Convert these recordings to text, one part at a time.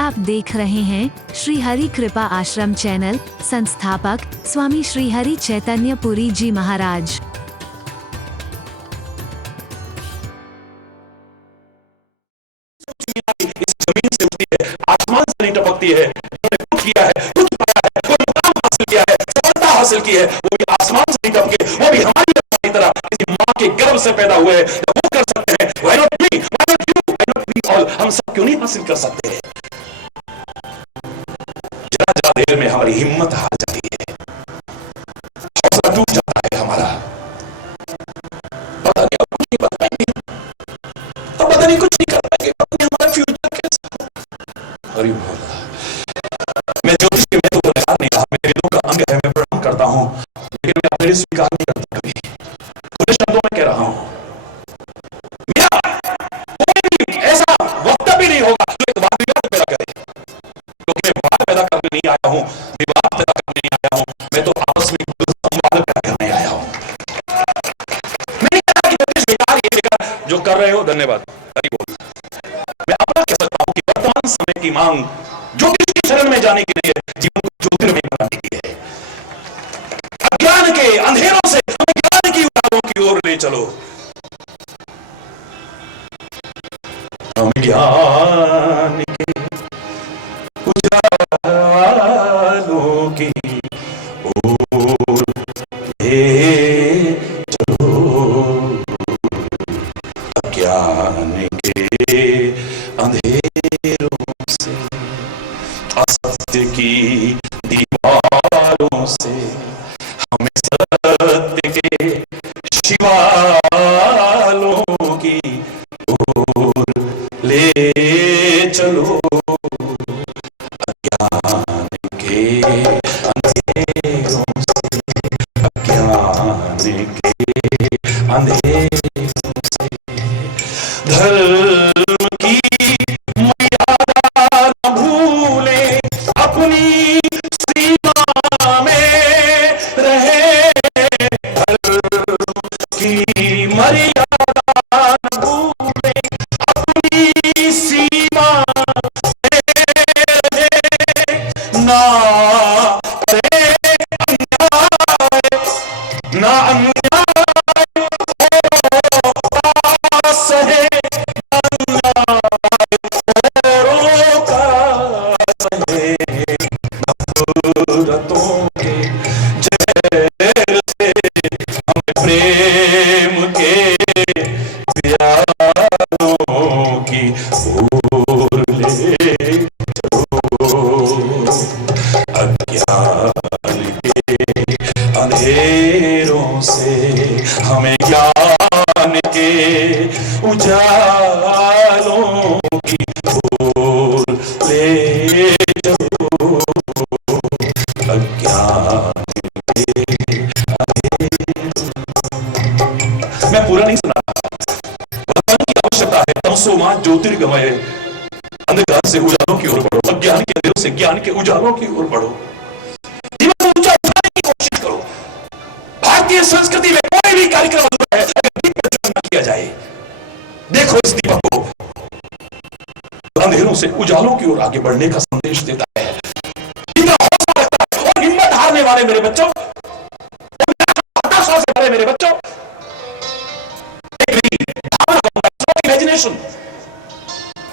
आप देख रहे हैं श्री हरि कृपा आश्रम चैनल। संस्थापक स्वामी श्री हरि चैतन्य पुरी जी महाराज। इस जमीन से उठती है, आसमान से नहीं टपकती है। उन्होंने कुछ किया है, कुछ पाया है, कोई मुकाम हासिल किया है, सफलता हासिल की है, वो भी आसमान से नहीं टपके, वो भी हमारी तरह किसी माँ के गर्भ से पैदा हुए हैं। वो कर सकते हैं, why not me? Why not you? Why not we all? हम सब क्यों नहीं हासिल कर सकते हैं? जरा जरा देर में हमारी हिम्मत हार जाती है, हौसला टूट जाता है हमारा। पता नहीं अब कुछ नहीं बता पाएंगे, अब पता नहीं कुछ नहीं कर पाएंगे, पता नहीं हमारा फ्यूचर कैसा। हरि बोल। मैं ज्योतिष के मैं तो निकाल नहीं रहा, मेरे वेदों का अंग है, मैं प्रणाम करता हूं, लेकिन मैं अपने लिए स्वीकार नहीं करता। कभी खुले शब्दों में कह रहा हूं, मेरा कोई भी ऐसा वक्तव्य भी नहीं होगा जो एक वाद विवाद पैदा करे, क्योंकि मैं वाद पैदा करने नहीं आया हूं, विवाद पैदा करने नहीं आया हूं, मैं तो आपस में संवाद पैदा करने आया हूं। मैं नहीं कहता कि ज्योतिष बेकार ये बेकार जो कर रहे हो, धन्यवाद। हरि बोल। मैं अपना कह सकता हूं कि वर्तमान समय की मांग ज्योतिष की शरण में जाने की नहीं है, जीवन को ज्योतिर्मय बनाने की है। अज्ञान के अंधेरों से हमें ज्ञान की उजालों की ओर ले चलो। हम ज्ञान के उजालों की ओर ले चलो। अज्ञान के अंधेरों से, असत्य की दीवारों से हमें सत्य के शिवालों की ओर ले चलो। अज्ञान के अंधेरों से, अज्ञान के अंधेरों से, धर्म की मर्यादा न भूले, अपनी सीमा में रहे। धर्म की मर्यादा न भूले, अपनी सीमा में रहे। ना करे अन्याय, ना अन्याय हो सहे, औरों का सहे। नफरतों के जहर से हमें प्रेम के प्यालों की ओर ले चलो। अज्ञान के अंधेरों से हमें ज्ञान के उजालों की ओर ले चलो। अज्ञान के मैं पूरा नहीं सुना रहा। वर्तमान की आवश्यकता है, तमसो मां ज्योतिर्गमय, अंधकार से उजालों की ओर बढ़ो, अज्ञान के अंधेरों से ज्ञान के उजालों की ओर बढ़ो। जीवन को ऊंचा उठाने की कोशिश करो। भारतीय संस्कृति में कोई भी कार्यक्रम होता है, अगर दीप प्रज्वलन न किया जाए, देखो इस दीपक को, अंधेरों से उजालों की ओर आगे बढ़ने का संदेश देता है। कितना हौसला लगता है। और हिम्मत हारने वाले मेरे बच्चों, हताशा से भरे मेरे बच्चों, इमेजिनेशन,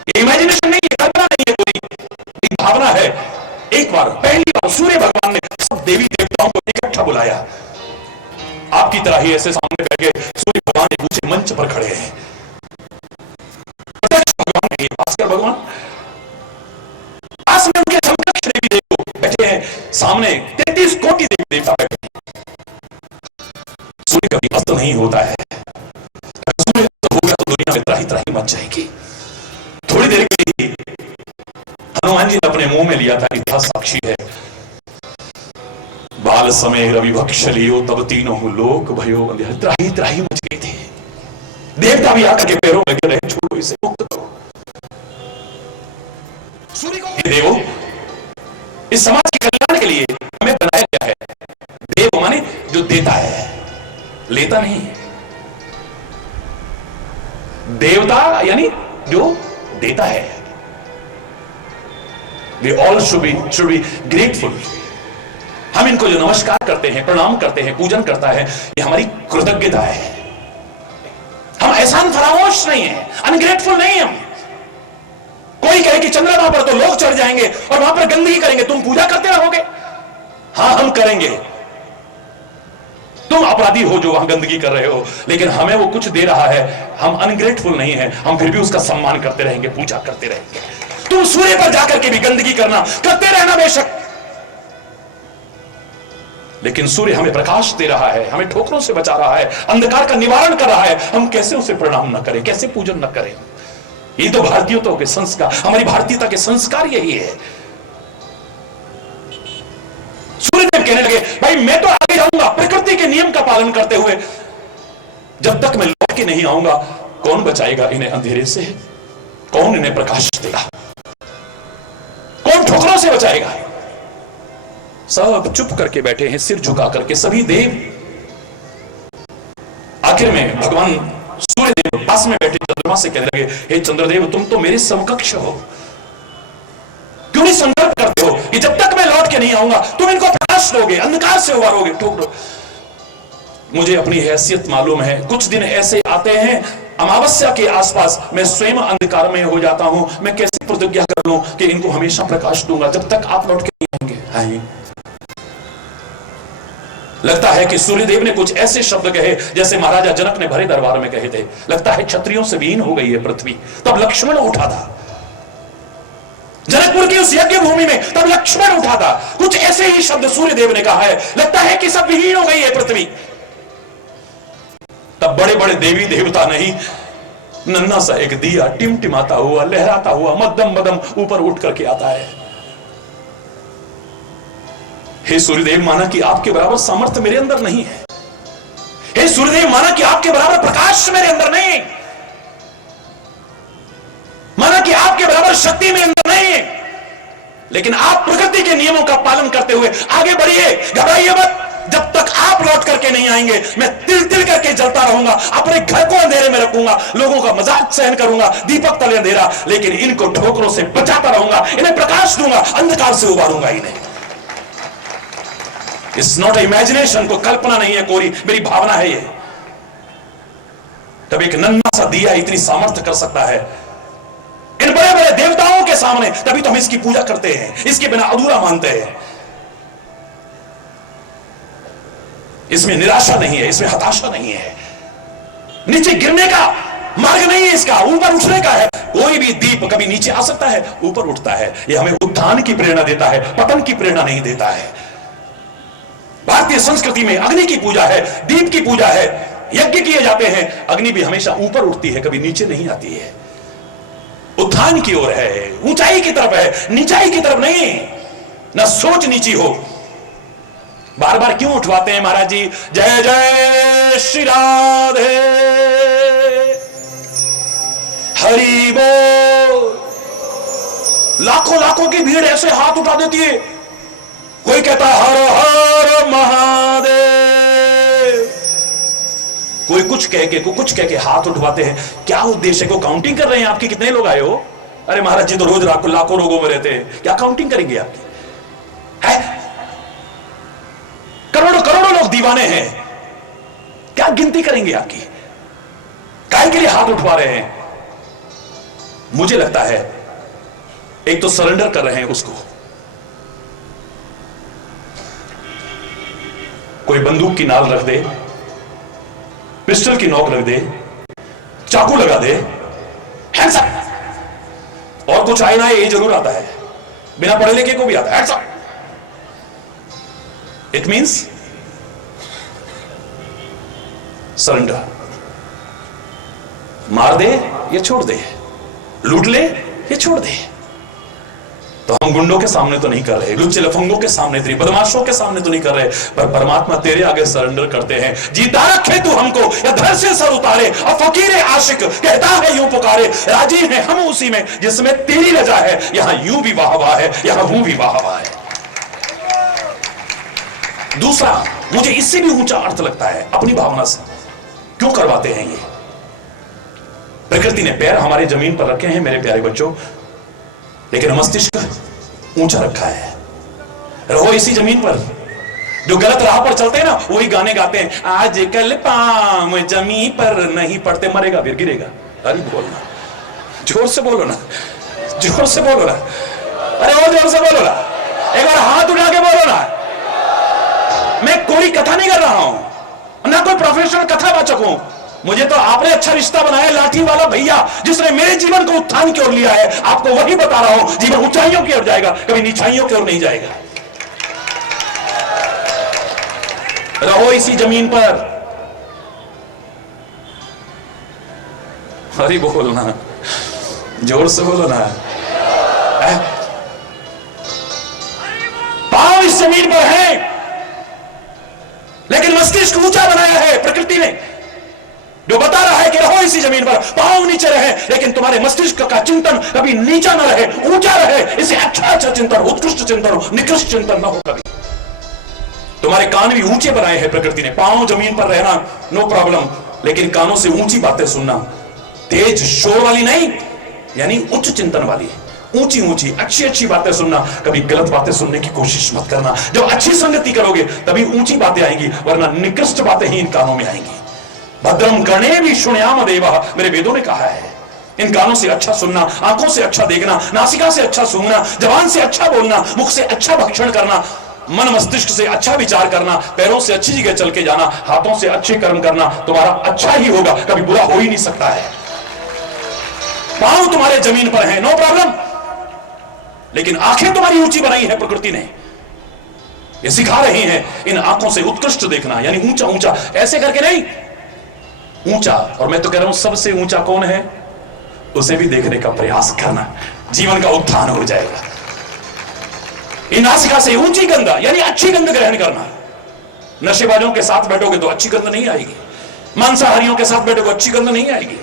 ये इमेजिनेशन नहीं, ये कल्पना नहीं है, कोई एक भावना है। एक बार पहली बार सूर्य भगवान ने सब देवी देवताओं को इकट्ठा बुलाया। आपकी तरह ही ऐसे सामने बैठ गए, सूर्य भगवान एक ऊंचे मंच पर खड़े हैं। भगवान नहीं, भास्कर भगवान, पास में उनके समकक्ष देवी देवता बैठे हैं, सामने 33 कोटि देवी देवता बैठे हैं। सूर्य कभी अस्त नहीं होता है, सूर्य अस्त हो गया तो दुनिया में त्राही त्राही मच जाएगी। थोड़ी देर के लिए हनुमान जी ने अपने मुंह में लिया था, इतिहास साक्षी है। बाल समय रवि भक्ष लियो, तब तीनों लोक भयो अंधेर, त्राही त्राही मच गई थी। देवता भी आकर के पैरों में गिर रहे, छोड़ो इसे, मुक्त करो। सूर्य को देवो, इस समाज के कल्याण के लिए हमें बनाया गया है। देव माने जो देता है, लेता नहीं। देवता यानी जो देता है। We all should be grateful. हम इनको जो नमस्कार करते हैं, प्रणाम करते हैं, पूजन करता है, ये हमारी कृतज्ञता है। हम एहसान फरामोश नहीं है, अनग्रेटफुल नहीं हम। कोई कहे कि चंद्रमा पर तो लोग चढ़ जाएंगे और वहां पर गंदगी करेंगे, तुम पूजा करते रहोगे? हां, हम करेंगे। तुम अपराधी हो जो वहां गंदगी कर रहे हो, लेकिन हमें वो कुछ दे रहा है, हम अनग्रेटफुल नहीं है, हम फिर भी उसका सम्मान करते रहेंगे, पूजा करते रहेंगे। तुम सूर्य पर जाकर के भी गंदगी करते रहना बेशक, लेकिन सूर्य हमें प्रकाश दे रहा है, हमें ठोकरों से बचा रहा है, अंधकार का निवारण कर रहा है, हम कैसे उसे प्रणाम न करें, कैसे पूजन न करें? ये तो भारतीयता के संस्कार, हमारी भारतीयता के संस्कार यही है। सूर्यदेव कहने लगे, भाई मैं तो आगे जाऊंगा प्रकृति के नियम का पालन करते हुए, जब तक मैं लौट के नहीं आऊंगा कौन बचाएगा इन्हें अंधेरे से? कौन इन्हें प्रकाश देगा? कौन ठोकरों से बचाएगा? सब चुप करके बैठे हैं, सिर झुका करके सभी देव। आखिर में भगवान सूर्यदेव पास में बैठे चंद्रमा से कहने लगे, हे चंद्रदेव, तुम तो मेरे समकक्ष हो, क्यों नहीं संकल्प करते हो कि जब तक मैं लौट के नहीं आऊंगा तुम इनको प्रकाश दोगे, अंधकार से उबारोगे, ठोक दो। मुझे अपनी हैसियत मालूम है, कुछ दिन ऐसे आते हैं अमावस्या के आसपास मैं स्वयं अंधकार में हो जाता हूं, मैं कैसे प्रतिज्ञा कर लूं कि इनको हमेशा प्रकाश दूंगा जब तक आप लौट के नहीं आएंगे। लगता है कि सूर्यदेव ने कुछ ऐसे शब्द कहे जैसे महाराजा जनक ने भरे दरबार में कहे थे, लगता है क्षत्रियों से विहीन हो गई है पृथ्वी। तब लक्ष्मण उठा था जनकपुर की उस यज्ञ भूमि में, तब लक्ष्मण उठा था, कुछ ऐसे ही शब्द सूर्यदेव ने कहा है, लगता है कि सब विहीन हो गई है पृथ्वी। तब बड़े बड़े देवी देवता नहीं, नन्ना सा एक दिया टिमटिमाता हुआ, लहराता हुआ, मध्यम बदम ऊपर उठ करके आता है। हे सूर्यदेव, माना कि आपके बराबर सामर्थ्य मेरे अंदर नहीं है। हे सूर्यदेव, माना कि आपके बराबर प्रकाश मेरे अंदर नहीं है, माना कि आपके बराबर शक्ति मेरे अंदर नहीं है, लेकिन आप प्रकृति के नियमों का पालन करते हुए आगे बढ़िए, घबराइए मत। जब तक आप लौट करके नहीं आएंगे मैं तिल तिल करके जलता रहूंगा, अपने घर को अंधेरे में रखूंगा, लोगों का मजाक सहन करूंगा, दीपक तले अंधेरा, लेकिन इनको ठोकरों से बचाता रहूंगा, इन्हें प्रकाश दूंगा, अंधकार से उबारूंगा इन्हें। इट्स नॉट इमेजिनेशन, को कल्पना नहीं है कोरी, मेरी भावना है ये। तब एक नन्हा सा दिया इतनी सामर्थ्य कर सकता है इन बड़े बड़े देवताओं के सामने, तभी तो हम इसकी पूजा करते हैं, इसके बिना अधूरा मानते हैं। इसमें निराशा नहीं है, इसमें हताशा नहीं है, नीचे गिरने का मार्ग नहीं है इसका, ऊपर उठने का है। कोई भी दीप कभी नीचे आ सकता है, ऊपर उठता है। यह हमें उत्थान की प्रेरणा देता है, पतन की प्रेरणा नहीं देता है। भारतीय संस्कृति में अग्नि की पूजा है, दीप की पूजा है, यज्ञ किए जाते हैं, अग्नि भी हमेशा ऊपर उठती है, कभी नीचे नहीं आती है, उत्थान की ओर है, ऊंचाई की तरफ है, नीचाई की तरफ नहीं। ना सोच नीची हो। बार बार क्यों उठवाते हैं महाराज जी, जय जय श्री राधे, हरि बोल। लाखों लाखों की भीड़ ऐसे हाथ उठा देती है, कोई कहता हर हर महादेव, कोई कुछ कह के हाथ उठवाते हैं। क्या उद्देश्य है? को काउंटिंग कर रहे हैं आपकी कितने लोग आए हो? अरे महाराज जी तो रोज लाखों रोगों में रहते हैं, क्या काउंटिंग करेंगे आपकी? है करोड़ों करोड़ों लोग दीवाने हैं, क्या गिनती करेंगे आपकी? काय के लिए हाथ उठवा रहे हैं? मुझे लगता है एक तो सरेंडर कर रहे हैं उसको। कोई बंदूक की नाल रख दे, पिस्टल की नोक रख दे, चाकू लगा दे, हैंड्स अप। और कुछ आए ना ये जरूर आता है, बिना पढ़े लिखे को भी आता है, hands up. It means surrender. मार दे ये छोड़ दे, लूट ले ये छोड़ दे। तो हम गुंडों के सामने तो नहीं कर रहे, लुच्चे लफंगों के सामने, तेरी बदमाशों के सामने तो नहीं कर रहे, पर परमात्मा तेरे आगे सरेंडर करते हैं। जीता रखे तू हमको या धर से सर उतारे, और फकीर आशिक कहता है यूं पुकारे, राजी है हम उसी में जिसमें तेरी रजा है। यहां यूं भी वाह वाह है, यहां हूं भी वाह वाह है। दूसरा, मुझे इससे भी ऊंचा अर्थ लगता है अपनी भावना से। क्यों करवाते हैं ये? प्रकृति ने पैर हमारे जमीन पर रखे हैं मेरे प्यारे बच्चों, लेकिन मस्तिष्क ऊंचा रखा है। रहो इसी जमीन पर। जो गलत राह पर चलते हैं ना वही गाने गाते हैं, आज कल पांव जमीन पर नहीं पड़ते, मरेगा फिर गिरेगा। अरे बोलना, जोर से बोलो ना, जोर से बोलो ना, अरे और जोर से बोलो ना, एक बार हाथ उठा के बोलो ना। मैं कोई कथा नहीं कर रहा हूं, ना कोई प्रोफेशनल कथावाचक हूं। मुझे तो आपने अच्छा रिश्ता बनाया, लाठी वाला भैया जिसने मेरे जीवन को उत्थान की ओर लिया है, आपको वही बता रहा हूं। जीवन ऊंचाइयों की ओर जाएगा, कभी नीचाइयों की ओर नहीं जाएगा। रहो इसी जमीन पर। अरे बोलना, जोर से बोलो ना। पांव इस जमीन पर है, लेकिन मस्तिष्क ऊंचा बनाया है प्रकृति ने, जो बता रहा है कि रहो इसी जमीन पर। पांव नीचे रहे, लेकिन तुम्हारे मस्तिष्क का चिंतन कभी नीचा न रहे, ऊंचा रहे। इसे अच्छा चिंतन, उत्कृष्ट चिंतन, निकृष्ट चिंतन न हो कभी। तुम्हारे कान भी ऊंचे बनाए हैं प्रकृति ने। पांव जमीन पर रहना नो प्रॉब्लम, लेकिन कानों से ऊंची बातें सुनना, तेज शोर वाली नहीं, यानी उच्च चिंतन वाली, ऊंची ऊंची अच्छी बातें सुनना। कभी गलत बातें सुनने की कोशिश मत करना। जब अच्छी संगति करोगे तभी ऊंची बातें आएंगी, वरना निकृष्ट बातें ही इन कानों में आएंगी। भद्रम कर्णे भी शृणुयाम देवः, मेरे वेदों ने कहा है। इन कानों से अच्छा सुनना, आंखों से अच्छा देखना, नासिका से अच्छा सूंघना, जबान से अच्छा बोलना, मुख से अच्छा भक्षण करना, मन मस्तिष्क से अच्छा विचार करना, पैरों से अच्छी जगह चल के जाना, हाथों से अच्छे कर्म करना, तुम्हारा अच्छा ही होगा, कभी बुरा हो ही नहीं सकता है। पांव तुम्हारे जमीन पर है, नो प्रॉब्लम, लेकिन आंखें तुम्हारी ऊंची बनाई है प्रकृति ने। ये सिखा रही हैं इन आंखों से उत्कृष्ट देखना, यानी ऊंचा ऊंचा, ऐसे करके नहीं, ऊंचा। और मैं तो कह रहा हूं सबसे ऊंचा कौन है, उसे भी देखने का प्रयास करना, जीवन का उत्थान हो जाएगा। इन नासिका से ऊंची गंध, यानी अच्छी गंध ग्रहण करना। नशेबाजों के साथ बैठोगे तो अच्छी गंध नहीं आएगी, मांसाहारियों के साथ बैठोगे अच्छी गंध नहीं आएगी।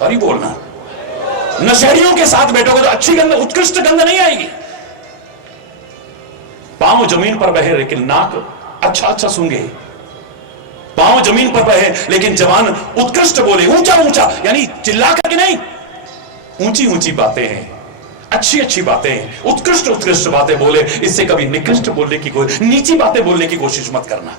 अरे बोलना, नशेड़ियों के साथ बैठोगे तो अच्छी गंध, उत्कृष्ट गंध नहीं आएगी। पांव जमीन पर बहे, लेकिन नाक अच्छा सूंघे। पांव जमीन पर बहे, लेकिन जवान उत्कृष्ट बोले, ऊंचा ऊंचा, यानी चिल्ला करके नहीं, ऊंची ऊंची बातें हैं, अच्छी बातें, उत्कृष्ट बातें बोले। इससे कभी निकृष्ट बोलने की, नीची बातें बोलने की कोशिश मत करना।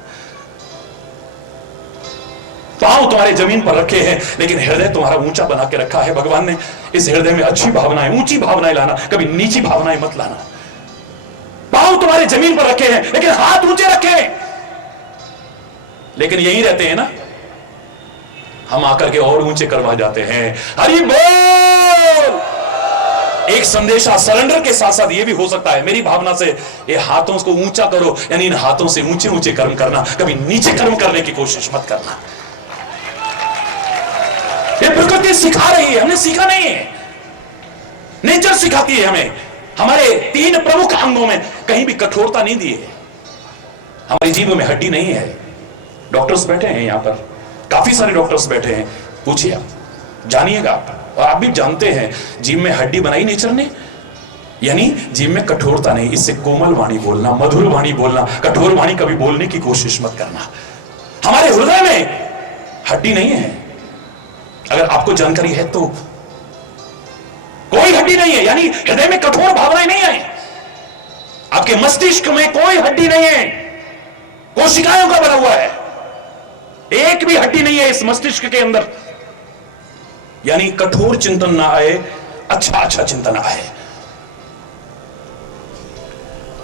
पांव तुम्हारे जमीन पर रखे हैं, लेकिन हृदय तुम्हारा ऊंचा बना के रखा है भगवान ने। इस हृदय में अच्छी भावनाएं, ऊंची भावनाएं लाना, कभी नीची भावनाएं मत लाना। पांव तुम्हारे जमीन पर रखे हैं, लेकिन हाथ ऊंचे रखे हैं, लेकिन यही रहते हैं ना, हम आकर के और ऊंचे करवा जाते हैं। हरि बोल। एक संदेशा सरेंडर के साथ साथ ये भी हो सकता है, मेरी भावना से ये हाथों को ऊंचा करो, यानी इन हाथों से ऊंचे ऊंचे कर्म करना, कभी नीचे कर्म करने की कोशिश मत करना। ये प्रकृति सिखा रही है, हमने सीखा नहीं है, नेचर सिखाती है हमें। हमारे 3 प्रमुख अंगों में कहीं भी कठोरता नहीं दी है। हमारी जीभ में हड्डी नहीं है। डॉक्टर्स बैठे हैं यहां पर, काफी सारे डॉक्टर्स बैठे हैं, पूछिए आप, जानिएगा आप, और आप भी जानते हैं जीभ में हड्डी बनाई नेचर ने, यानी जीभ में कठोरता नहीं। इससे कोमल वाणी बोलना, मधुर वाणी बोलना, कठोर वाणी कभी बोलने की कोशिश मत करना। हमारे हृदय में हड्डी नहीं है, अगर आपको जानकारी है तो। कोई हड्डी नहीं है, यानी हृदय में कठोर भावनाएं नहीं है। आपके मस्तिष्क में कोई हड्डी नहीं है, कोशिकाओं का बना हुआ है, एक भी हड्डी नहीं है इस मस्तिष्क के अंदर, यानी कठोर चिंतन ना आए, अच्छा चिंतन आए।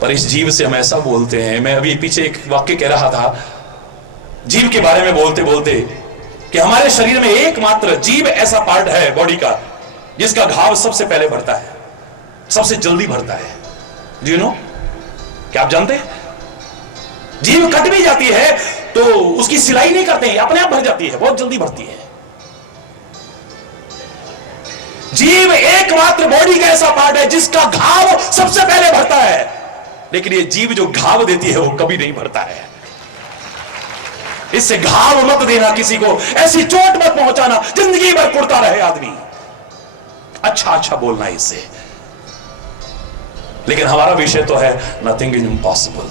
पर इस जीव से हम ऐसा बोलते हैं, मैं अभी पीछे एक वाक्य कह रहा था जीव के बारे में बोलते बोलते, कि हमारे शरीर में एकमात्र जीव ऐसा पार्ट है बॉडी का जिसका घाव सबसे पहले भरता है, सबसे जल्दी भरता है। Do you know? क्या आप जानते हैं? जीव कट भी जाती है तो उसकी सिलाई नहीं करते हैं, अपने आप भर जाती है, बहुत जल्दी भरती है। जीव एकमात्र बॉडी का ऐसा पार्ट है जिसका घाव सबसे पहले भरता है, लेकिन ये जीव जो घाव देती है वो कभी नहीं भरता है। इससे घाव मत देना किसी को, ऐसी चोट मत पहुंचाना जिंदगी भर कुड़ता रहे आदमी। अच्छा बोलना इससे। लेकिन हमारा विषय तो है नथिंग इज इम्पॉसिबल।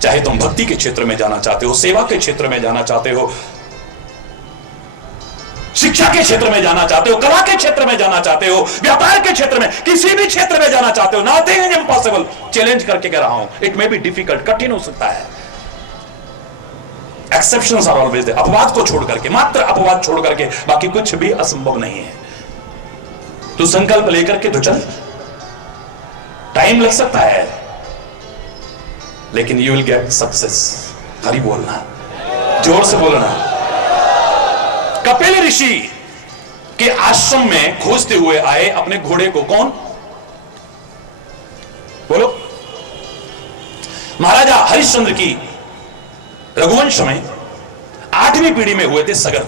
चाहे तुम भक्ति के क्षेत्र में जाना चाहते हो, सेवा के क्षेत्र में जाना चाहते हो, शिक्षा के क्षेत्र में जाना चाहते हो, कला के क्षेत्र में जाना चाहते हो, व्यापार के क्षेत्र में, किसी भी क्षेत्र में जाना चाहते हो, नथिंग इज इम्पॉसिबल। चैलेंज करके कह रहा हूं, इट मे बी डिफिकल्ट, कठिन हो सकता है। एक्सेप्शंस आर ऑलवेज देयर, अपवाद को छोड़ करके, मात्र अपवाद छोड़ करके, बाकी कुछ भी असंभव नहीं है। तू संकल्प लेकर के तो चल, टाइम लग सकता है लेकिन यू विल गेट सक्सेस। हरी बोलना, जोर से बोलना। कपिल ऋषि के आश्रम में खोजते हुए आए अपने घोड़े को, कौन बोलो? महाराजा हरिश्चंद्र की रघुवंश में 8वीं पीढ़ी में हुए थे सगर।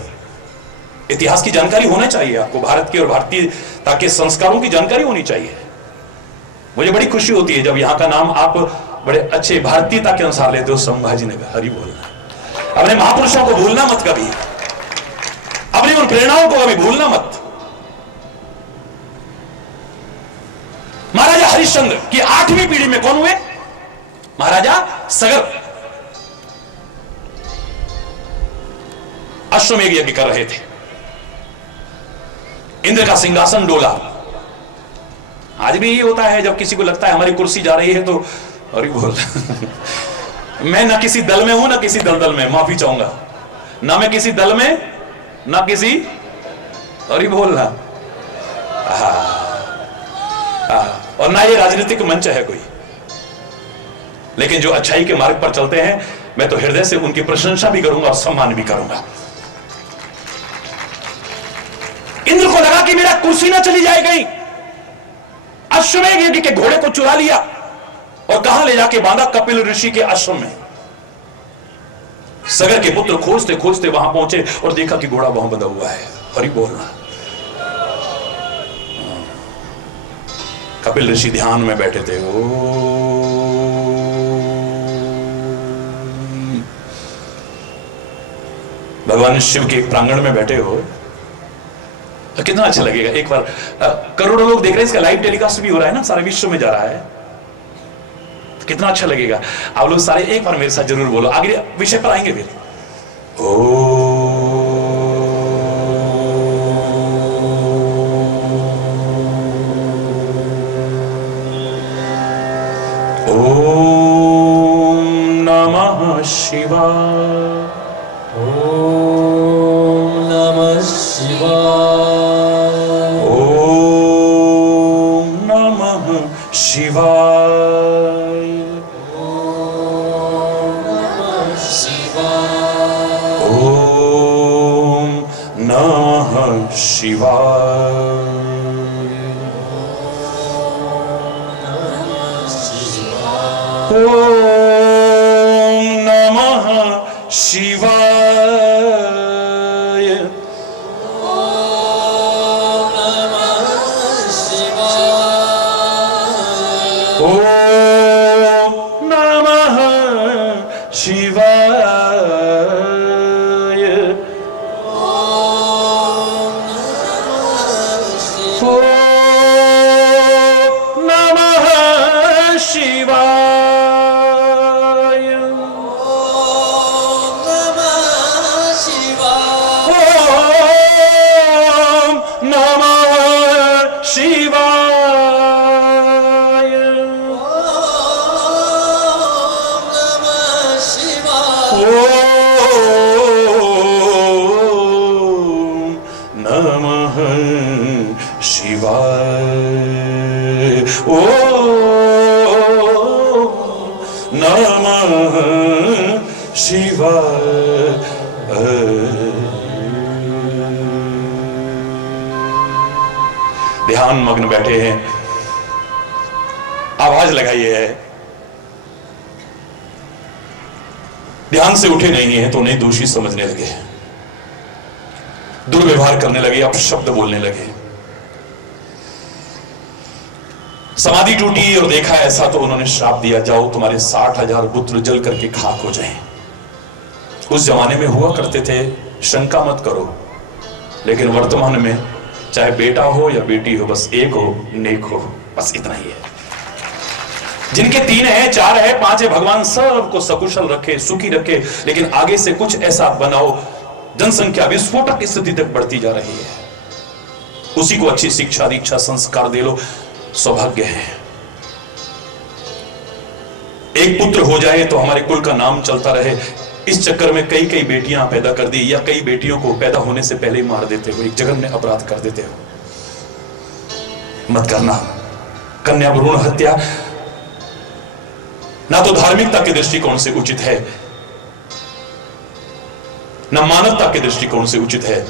इतिहास की जानकारी होना चाहिए आपको, भारत की और भारतीयता के संस्कारों की जानकारी होनी चाहिए। मुझे बड़ी खुशी होती है जब यहां का नाम आप बड़े अच्छे भारतीयता के अनुसार लेते हो, संभाजी नगर। हरि बोलना। अपने महापुरुषों को भूलना मत कभी, अपनी उन प्रेरणाओं को कभी भूलना मत। महाराजा हरिश्चंद्र की 8वीं पीढ़ी में कौन हुए? महाराजा सगर। अश्वमेध यज्ञ कर रहे थे, इंद्र का सिंहासन डोला। आज भी ये होता है, जब किसी को लगता है हमारी कुर्सी जा रही है तो अरे बोल मैं ना किसी दल में हूं ना किसी दलदल में, माफी चाहूंगा, ना मैं किसी दल में ना किसी, अरे बोलना, और ना ये राजनीतिक मंच है कोई। लेकिन जो अच्छाई के मार्ग पर चलते हैं, मैं तो हृदय से उनकी प्रशंसा भी करूंगा और सम्मान भी करूंगा। इंद्र को लगा कि मेरा कुर्सी ना चली जाए कहीं, अश्वमेध यज्ञ के घोड़े को चुरा लिया और कहां ले जाके बांधा? कपिल ऋषि के आश्रम में। सगर के पुत्र खोजते खोजते वहां पहुंचे और देखा कि घोड़ा वहां बंधा हुआ है। हरि बोलना। कपिल ऋषि ध्यान में बैठे थे। ओ भगवान शिव के प्रांगण में बैठे हो, तो कितना अच्छा लगेगा। एक बार करोड़ों लोग देख रहे हैं, इसका लाइव टेलीकास्ट भी हो रहा है ना, सारे विश्व में जा रहा है, तो कितना अच्छा लगेगा। आप लोग सारे एक बार मेरे साथ जरूर बोलो, आगे विषय पर आएंगे फिर। ओम नमः शिवाय। शिवाय। ओम नमः शिवाय। ओम नमः शिवाय। ओम नमः शिवाय। ओम नमः शिवाय। ओम नमः शिवाय। ओम नमः शिवाय। ओम नमः शिवाय। ध्यान मग्न बैठे हैं, आवाज लगाइए। ध्यान से उठे नहीं है तो उन्हें दोषी समझने लगे, दुर्व्यवहार करने लगे, अपशब्द बोलने लगे। समाधि टूटी और देखा ऐसा तो उन्होंने श्राप दिया, जाओ तुम्हारे 60,000 पुत्र जल करके खाक हो जाएं। उस जमाने में हुआ करते थे, शंका मत करो, लेकिन वर्तमान में चाहे बेटा हो या बेटी हो, बस एक हो, नेक हो, बस इतना ही है। जिनके 3 है, 4 है, 5 है, भगवान सबको सकुशल रखे, सुखी रखे, लेकिन आगे से कुछ ऐसा बनाओ जनसंख्या विस्फोटक स्थिति तक बढ़ती जा रही है। उसी को अच्छी शिक्षा दीक्षा संस्कार दे लो, सौभाग्य है। एक पुत्र हो जाए तो हमारे कुल का नाम चलता रहे, इस चक्कर में कई कई बेटियां पैदा कर दी, या कई बेटियों को पैदा होने से पहले ही मार देते हो, एक जघन्य अपराध कर देते हो। मत करना। कन्या भ्रूण हत्या ना तो धार्मिकता के दृष्टिकोण से उचित है, न मानवता के दृष्टिकोण से उचित है,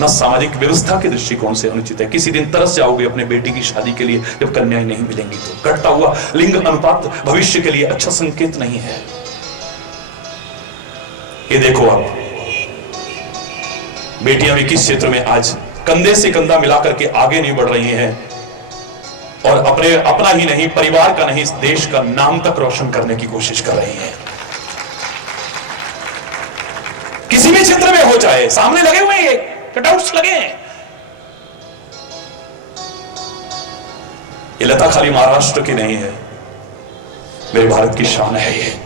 न सामाजिक व्यवस्था के दृष्टिकोण से अनुचित है। किसी दिन तरस जाओगे अपने बेटी की शादी के लिए जब कन्याएं नहीं मिलेंगी तो। घटता हुआ लिंग अनुपात भविष्य के लिए अच्छा संकेत नहीं है। ये देखो आप, बेटियां भी किस क्षेत्र में आज कंधे से कंधा मिलाकर के आगे नहीं बढ़ रही हैं, और अपना ही नहीं, परिवार का नहीं, इस देश का नाम तक रोशन करने की कोशिश कर रही हैं। किसी भी क्षेत्र में हो, चाहे सामने लगे हुए हैं, कटआउट्स लगे हैं। ये लता खाली महाराष्ट्र की नहीं है, मेरे भारत की शान है। ये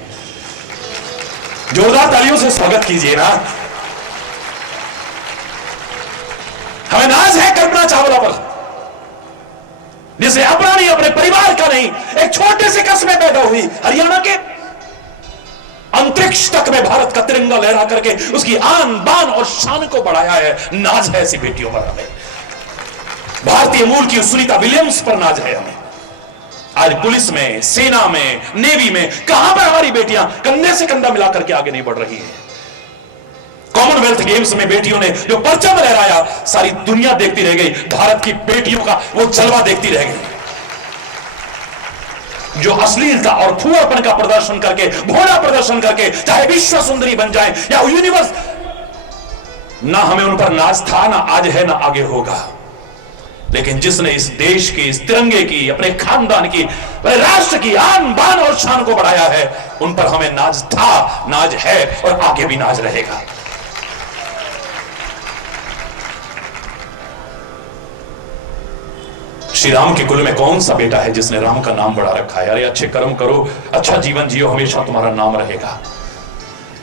जोरदार तालियों से स्वागत कीजिए ना। हमें नाज है कल्पना चावला पर, जिसे अपना नहीं, अपने परिवार का नहीं, एक छोटे से कस्बे पैदा हुई, हरियाणा के, अंतरिक्ष तक में भारत का तिरंगा लहरा करके उसकी आन बान और शान को बढ़ाया है। नाज है ऐसी बेटियों पर हमें। भारतीय मूल की सुनीता विलियम्स पर नाज है हमें। आज पुलिस में, सेना में, नेवी में, कहां पर हमारी बेटियां कंधे से कंधा मिलाकर के आगे नहीं बढ़ रही है। कॉमनवेल्थ गेम्स में बेटियों ने जो परचम लहराया, सारी दुनिया देखती रह गई। भारत की बेटियों का वो जलवा देखती रह गई, जो अश्लीलता और फूहड़पन का प्रदर्शन करके, भोला प्रदर्शन करके, चाहे विश्व सुंदरी बन जाए या यूनिवर्स, ना हमें उन पर नाज था, ना आज है, ना आगे होगा। लेकिन जिसने इस देश की, इस तिरंगे की, अपने खानदान की, अपने राष्ट्र की आन बान और शान को बढ़ाया है, उन पर हमें नाज था, नाज है और आगे भी नाज रहेगा। श्री राम के कुल में कौन सा बेटा है जिसने राम का नाम बढ़ा रखा है? अरे अच्छे कर्म करो, अच्छा जीवन जियो, हमेशा तुम्हारा नाम रहेगा।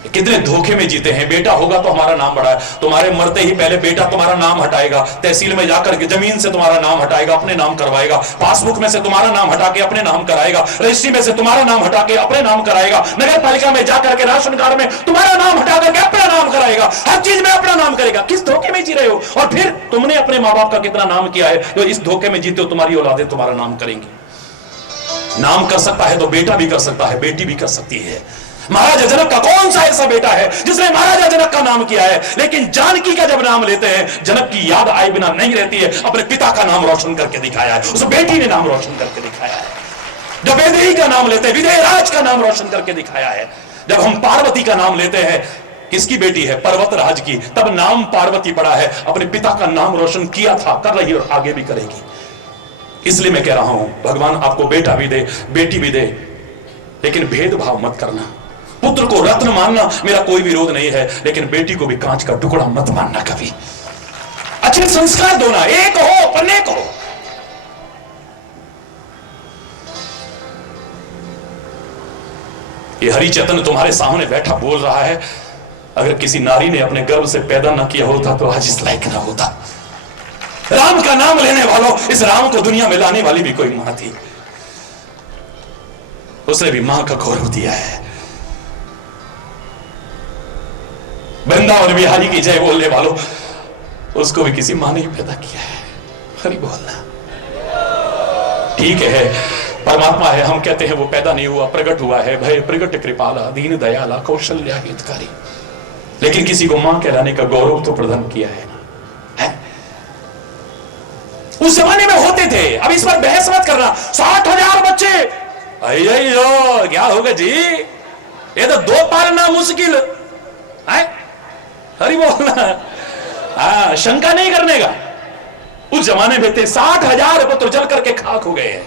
कितने धोखे में जीते हैं। बेटा होगा तो हमारा नाम बढ़ा है, तुम्हारे मरते ही पहले बेटा तुम्हारा नाम हटाएगा, तहसील में जाकर के जमीन से तुम्हारा नाम हटाएगा, अपने नाम करवाएगा, पासबुक में से तुम्हारा नाम हटा के अपने नाम कराएगा, रजिस्ट्री में से तुम्हारा नाम हटा के अपने नाम कराएगा, नगर पालिका में जाकर के राशन कार्ड में तुम्हारा नाम हटा करके अपना नाम कराएगा, हर चीज में अपना नाम करेगा। किस धोखे में जी रहे हो? और फिर तुमने अपने माँ बाप का कितना नाम किया है जो इस धोखे में जीते हो? तुम्हारी औलादें तुम्हारा नाम करेंगी। नाम कर सकता है तो बेटा भी कर सकता है, बेटी भी कर सकती है। महाराजा जनक का कौन सा ऐसा बेटा है जिसने महाराजा जनक का नाम किया है? लेकिन जानकी का जब नाम लेते हैं, जनक की याद आए बिना नहीं रहती है। अपने पिता का नाम रोशन करके दिखाया है, उस बेटी ने नाम रोशन करके दिखाया है। जब वैदेही का नाम लेते हैं, विजयराज का नाम रोशन करके दिखाया है। जब हम पार्वती का नाम लेते हैं, किसकी बेटी है? पर्वतराज की, तब नाम पार्वती पड़ा है। अपने पिता का नाम रोशन किया था, कर रही और आगे भी करेगी। इसलिए मैं कह रहा हूं, भगवान आपको बेटा भी दे, बेटी भी दे, लेकिन भेदभाव मत करना। पुत्र को रत्न मानना मेरा कोई विरोध नहीं है, लेकिन बेटी को भी कांच का टुकड़ा मत मानना कभी। अच्छे संस्कार दो ना, एक हो पर नेक हो। ये हरिचेतन तुम्हारे सामने बैठा बोल रहा है, अगर किसी नारी ने अपने गर्भ से पैदा न किया होता तो आज इस लायक ना होता। राम का नाम लेने वालों, इस राम को दुनिया में लाने वाली भी कोई मां थी, उसने भी मां का गौरव दिया है। वृंदावन बिहारी की जय बोलने वालों, उसको भी किसी मां ने ही पैदा किया है। हरि बोलना। ठीक है, परमात्मा है, हम कहते हैं वो पैदा नहीं हुआ, प्रकट हुआ है। भय प्रकट कृपाला, दीन दयाला, कौशल्या हितकारी। लेकिन किसी को मां कहलाने का गौरव तो प्रदान किया है ना, है? उस जमाने में होते थे। अब इस पर बहस मत करना। 60,000 बच्चे, अयो क्या होगा जी, ये तो 2 पालना मुश्किल है। हरि बोलना। हाँ, शंका नहीं करने का। उस जमाने में थे 60,000 पुत्र जल करके खाक हो गए हैं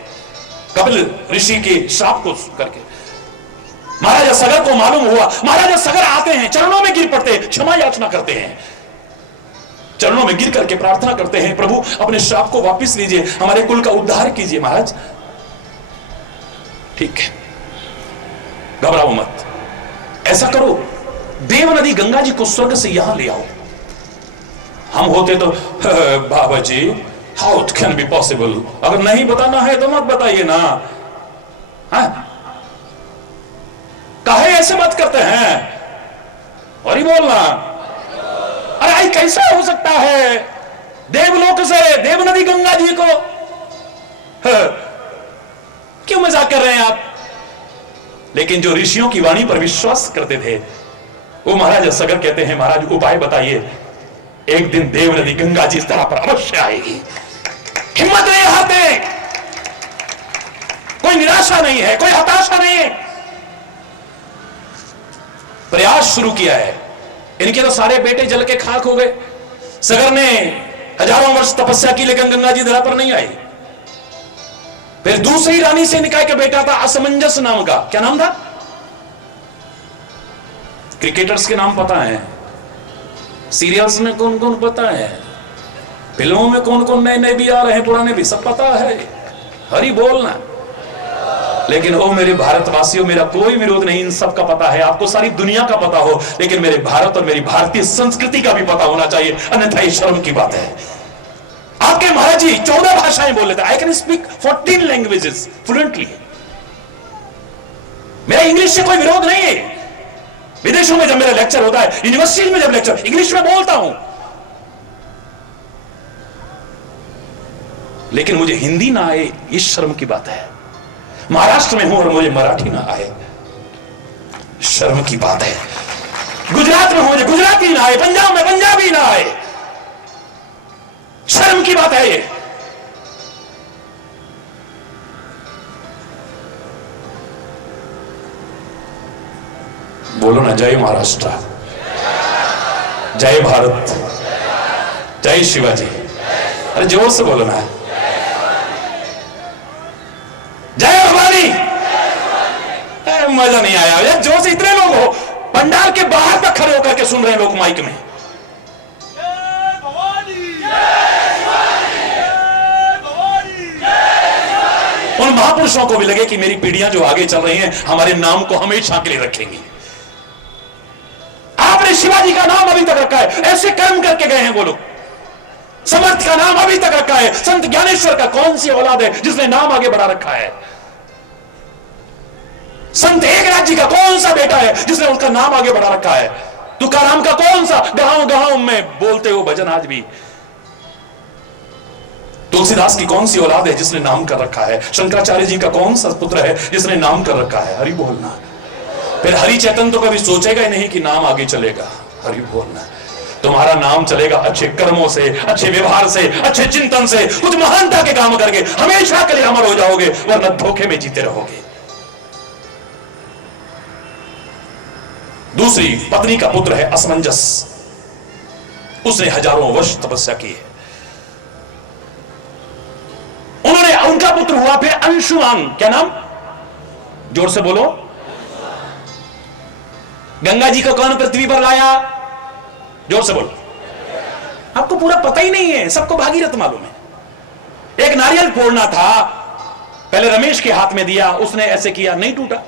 कपिल ऋषि के श्राप को करके। महाराजा सगर को मालूम हुआ, महाराजा सगर आते हैं, चरणों में गिर पड़ते हैं, क्षमा याचना करते हैं, चरणों में गिर करके प्रार्थना करते हैं, प्रभु अपने श्राप को वापस लीजिए, हमारे कुल का उद्धार कीजिए। महाराज ठीक है, घबराओ मत, ऐसा करो, देव नदी गंगा जी को स्वर्ग से यहां ले आओ, हम होते तो Baba ji how it can be possible, अगर नहीं बताना है तो मत बताइए ना। हाँ? काहे ऐसे बात करते हैं? और ही बोलना, अरे आई कैसा हो सकता है देवलोक से देव नदी गंगा जी को, क्यों मजाक कर रहे हैं आप? लेकिन जो ऋषियों की वाणी पर विश्वास करते थे वो महाराज सगर कहते हैं, महाराज उपाय बताइए, एक दिन देव नदी गंगा जी इस तरह पर अवश्य आएगी। हिम्मत नहीं हारते, कोई निराशा नहीं है, कोई हताशा नहीं है, प्रयास शुरू किया है। इनके तो सारे बेटे जल के खाक हो गए। सगर ने हजारों वर्ष तपस्या की लेकिन गंगा जी धरा पर नहीं आई। फिर दूसरी रानी से निकाय का बेटा था असमंजस नाम का, क्या नाम था? क्रिकेटर्स के नाम पता है, सीरियल्स में कौन कौन पता है, फिल्मों में कौन कौन नए नए भी आ रहे हैं, पुराने भी सब पता है। हरि बोलना। लेकिन ओ मेरे भारतवासियों, मेरा कोई विरोध नहीं, इन सब का पता है, आपको सारी दुनिया का पता हो, लेकिन मेरे भारत और मेरी भारतीय संस्कृति का भी पता होना चाहिए, अन्यथा ये शर्म की बात है। आपके महाराज जी 14 भाषाएं बोल लेते हैं। I can speak 14 languages fluently. मेरा इंग्लिश से कोई विरोध नहीं है। विदेशों में जब मेरा लेक्चर होता है, यूनिवर्सिटी में जब लेक्चर, इंग्लिश में बोलता हूं, लेकिन मुझे हिंदी ना आए ये शर्म की बात है। महाराष्ट्र में हूं और मुझे मराठी ना आए, शर्म की बात है। गुजरात में हूं, मुझे गुजराती ना आए, पंजाब में पंजाबी ना आए, शर्म की बात है ये। बोलो ना, जय महाराष्ट्र, जय भारत, जय शिवाजी। अरे जोर से बोलो ना, जय भवानी। मजा नहीं आया यार, जोर से। इतने लोग हो, पंडाल के बाहर तक खड़े होकर के सुन रहे हैं लोग माइक में। उन महापुरुषों को भी लगे कि मेरी पीढ़ियां जो आगे चल रही हैं हमारे नाम को हमेशा के लिए रखेंगी। आपने शिवाजी का नाम अभी तक रखा है, ऐसे कर्म करके गए हैं वो लोग। समर्थ का नाम अभी तक रखा है। संत ज्ञानेश्वर का कौन सी औलाद है जिसने नाम आगे बढ़ा रखा है? संत एकनाथ जी का कौन सा बेटा है जिसने उसका नाम आगे बढ़ा रखा है? तुकाराम का कौन सा गांव गांव में बोलते हो भजन आज भी? तुलसीदास की कौन सी औलाद है जिसने नाम कर रखा है? शंकराचार्य जी का कौन सा पुत्र है जिसने नाम कर रखा है? हरि बोलना। फिर हरि चैतन्य तो कभी सोचेगा ही नहीं कि नाम आगे चलेगा। हरि बोलना। तुम्हारा नाम चलेगा अच्छे कर्मों से, अच्छे व्यवहार से, अच्छे चिंतन से, कुछ महानता के काम करके हमेशा के लिए अमर हो जाओगे, वरना धोखे में जीते रहोगे। दूसरी पत्नी का पुत्र है असमंजस, उसने हजारों वर्ष तपस्या की है। उनका पुत्र हुआ फिर अंशुमान। क्या नाम? जोर से बोलो। गंगा जी को कौन पृथ्वी पर लाया? जोर से बोलो। आपको पूरा पता ही नहीं है, सबको भागीरथ मालूम है। एक नारियल फोड़ना था, पहले रमेश के हाथ में दिया, उसने ऐसे किया, नहीं टूटा।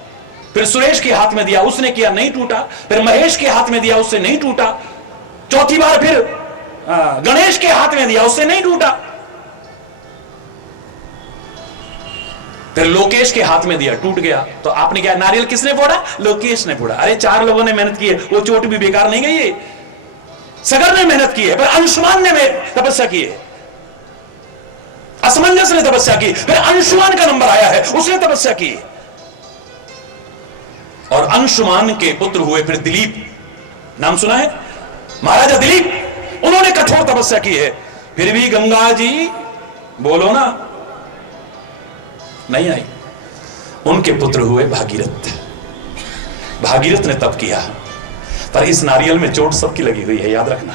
फिर सुरेश के हाथ में दिया, उसने किया, नहीं टूटा। फिर महेश के हाथ में दिया, उससे नहीं टूटा। चौथी बार फिर गणेश के हाथ में दिया, उससे नहीं टूटा। फिर लोकेश के हाथ में दिया, टूट गया। तो आपने क्या, नारियल किसने फोड़ा? लोकेश ने फोड़ा। अरे 4 लोगों ने मेहनत की है, वो चोट भी बेकार नहीं गई है। सगर ने मेहनत की है, फिर अंशुमान ने तपस्या की है, असमंजस ने तपस्या की, फिर अंशुमान का नंबर आया है, उसने तपस्या की। और अंशुमान के पुत्र हुए फिर दिलीप। नाम सुना है? महाराजा दिलीप। उन्होंने कठोर तपस्या की है, फिर भी गंगा जी बोलो ना नहीं आई। उनके पुत्र हुए भागीरथ। भागीरथ ने तप किया, पर इस नारियल में चोट सबकी लगी हुई है, याद रखना।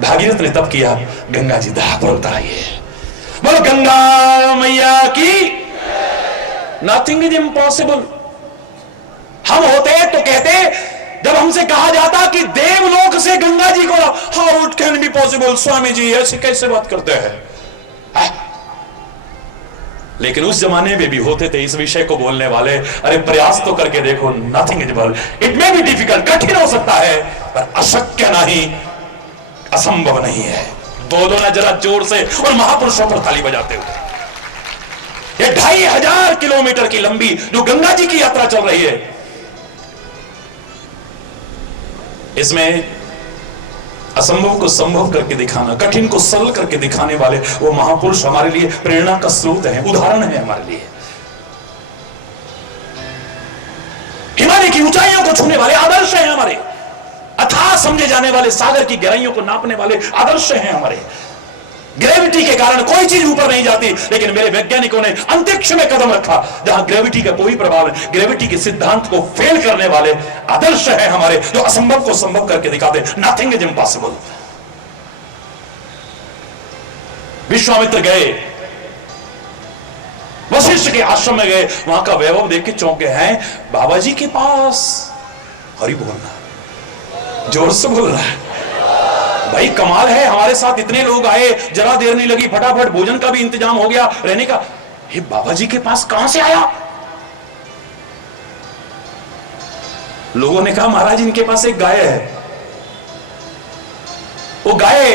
भागीरथ ने तप किया, गंगा जी दहा पर उतर आई है। बोलो गंगा मैया की। Nothing is impossible. हम होते तो कहते, जब हमसे कहा जाता कि देवलोक से गंगा जी को, how it can be possible, Swami ji ऐसे कैसे बात करते हैं? लेकिन उस जमाने में भी होते थे इस विषय को बोलने वाले। अरे प्रयास तो करके देखो, nothing is it may be difficult, कठिन हो सकता है, पर अशक्य नहीं, असंभव नहीं है। बोलो ना जरा जोर से और महापुरुषों पर ताली बजाते हुए। ये 2500 किलोमीटर की लंबी जो गंगा जी की यात्रा चल रही है, इसमें असंभव को संभव करके दिखाना, कठिन को सरल करके दिखाने वाले वो महापुरुष हमारे लिए प्रेरणा का स्रोत है, उदाहरण है हमारे लिए। हिमालय की ऊंचाइयों को छूने वाले आदर्श हैं हमारे, अथाह समझे जाने वाले सागर की गहराइयों को नापने वाले आदर्श हैं हमारे। ग्रेविटी के कारण कोई चीज ऊपर नहीं जाती, लेकिन मेरे वैज्ञानिकों ने अंतरिक्ष में कदम रखा जहां ग्रेविटी का कोई प्रभाव नहीं। ग्रेविटी के सिद्धांत को फेल करने वाले आदर्श हैं हमारे, जो असंभव को संभव करके दिखाते। Nothing is impossible. विश्वामित्र गए, वशिष्ठ के आश्रम में गए, वहां का वैभव देख के चौंक गए हैं। बाबा जी के पास, हरि बोलना, जोर से बोलना है भाई, कमाल है। हमारे साथ इतने लोग आए, जरा देर नहीं लगी, फटाफट भोजन का भी इंतजाम हो गया, रहने का। ये बाबा जी के पास कहां से आया? लोगों ने कहा महाराज इनके पास एक गाय है, वो गाय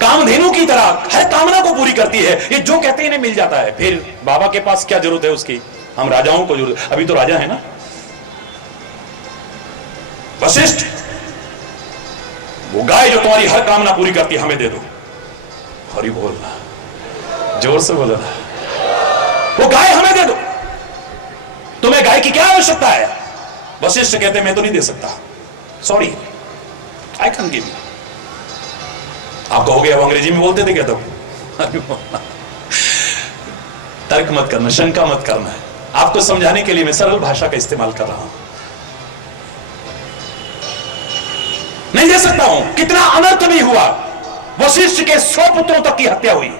कामधेनु की तरह हर कामना को पूरी करती है, ये जो कहते हैं इन्हें मिल जाता है। फिर बाबा के पास क्या जरूरत है उसकी? हम राजाओं को जरूरत, अभी तो राजा है ना। वशिष्ठ, वो गाय जो तुम्हारी हर कामना पूरी करती है हमें दे दो। हरि बोलना, जोर से बोलना, वो गाय हमें दे दो। तुम्हें गाय की क्या आवश्यकता है? वशिष्ठ कहते मैं तो नहीं दे सकता, sorry, I can give you. आप कहोगे अब अंग्रेजी में बोलते थे क्या तब? तर्क मत करना, शंका मत करना, आपको समझाने के लिए मैं सरल भाषा का इस्तेमाल कर रहा हूं। नहीं दे सकता हूं। कितना अनर्थ भी हुआ, वशिष्ठ के 100 पुत्रों तक की हत्या हुई।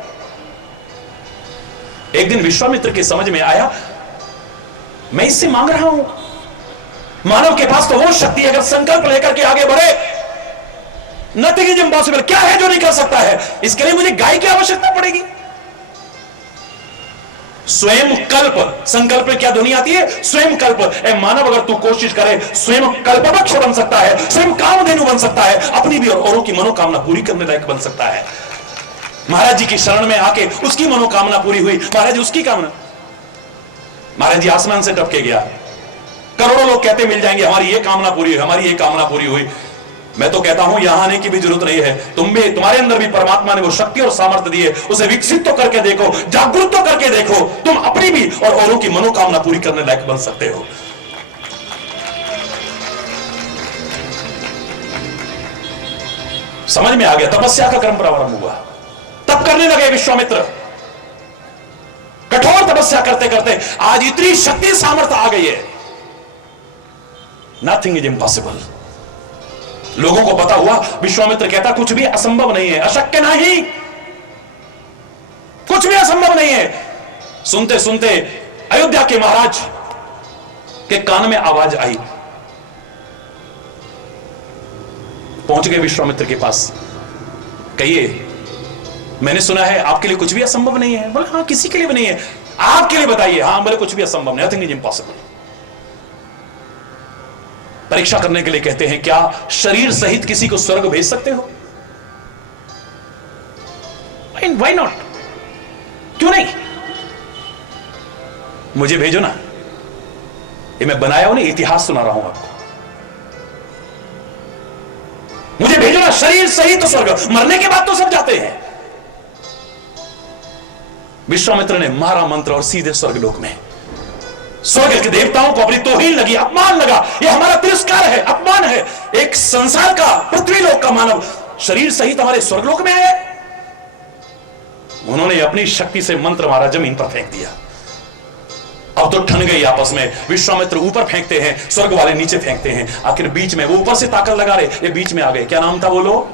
एक दिन विश्वामित्र के समझ में आया, मैं इससे मांग रहा हूं, मानव के पास तो वो शक्ति है, अगर संकल्प लेकर के आगे बढ़े, नथिंग इज इम्पॉसिबल। क्या है जो नहीं कर सकता है? इसके लिए मुझे गाय की आवश्यकता पड़ेगी। स्वयं कल्प, संकल्प में क्या ध्वनि आती है? स्वयं कल्प। ए मानव, अगर तू कोशिश करे, स्वयं कल्पवृक्ष बन सकता है, स्वयं कामधेनु बन सकता है, अपनी भी और औरों की मनोकामना पूरी करने लायक बन सकता है। महाराज जी की शरण में आके उसकी मनोकामना पूरी हुई। महाराज उसकी कामना, महाराज जी आसमान से टपके गया। करोड़ों लोग कहते मिल जाएंगे, हमारी ये कामना पूरी हुई, हमारी ये कामना पूरी हुई। मैं तो कहता हूं यहां आने की भी जरूरत नहीं है। तुम्हारे अंदर भी परमात्मा ने वो शक्ति और सामर्थ्य दी है, उसे विकसित तो करके देखो, जागरूक तो करके देखो, तुम अपनी भी और औरों की मनोकामना पूरी करने लायक बन सकते हो। समझ में आ गया? तपस्या का क्रम प्रारंभ हुआ, तब करने लगे विश्वामित्र। कठोर तपस्या करते करते आज इतनी शक्ति सामर्थ्य आ गई है, नथिंग इज इम्पॉसिबल। लोगों को पता हुआ, विश्वामित्र कहता कुछ भी असंभव नहीं है, अशक्य नहीं, कुछ भी असंभव नहीं है। सुनते सुनते अयोध्या के महाराज के कान में आवाज आई, पहुंच गए विश्वामित्र के पास। कहिए, मैंने सुना है आपके लिए कुछ भी असंभव नहीं है। बोले हाँ, किसी के लिए भी नहीं है, आपके लिए बताइए। हाँ बोले कुछ भी असंभव नहीं, नथिंग इज इम्पॉसिबल। परीक्षा करने के लिए कहते हैं, क्या शरीर सहित किसी को स्वर्ग भेज सकते हो? व्हाई नॉट, क्यों नहीं? मुझे भेजो ना, ये मैं बनाया हूं, नहीं इतिहास सुना रहा हूं आपको। मुझे भेजो ना, शरीर सहित तो स्वर्ग, मरने के बाद तो सब जाते हैं। विश्वामित्र ने मारा मंत्र और सीधे स्वर्गलोक में। स्वर्ग के देवताओं को अपनी तौहीन लगी, अपमान लगा, ये हमारा तिरस्कार है, अपमान है। एक संसार का, पृथ्वी लोक का मानव शरीर सहित हमारे स्वर्गलोक में आया। उन्होंने अपनी शक्ति से मंत्र मारा, जमीन पर फेंक दिया। अब तो ठन गई आपस में। विश्वामित्र ऊपर फेंकते हैं, स्वर्ग वाले नीचे फेंकते हैं, आखिर बीच में वो ऊपर से ताकत लगा रहे, ये बीच में आ गए। क्या नाम था बोलो?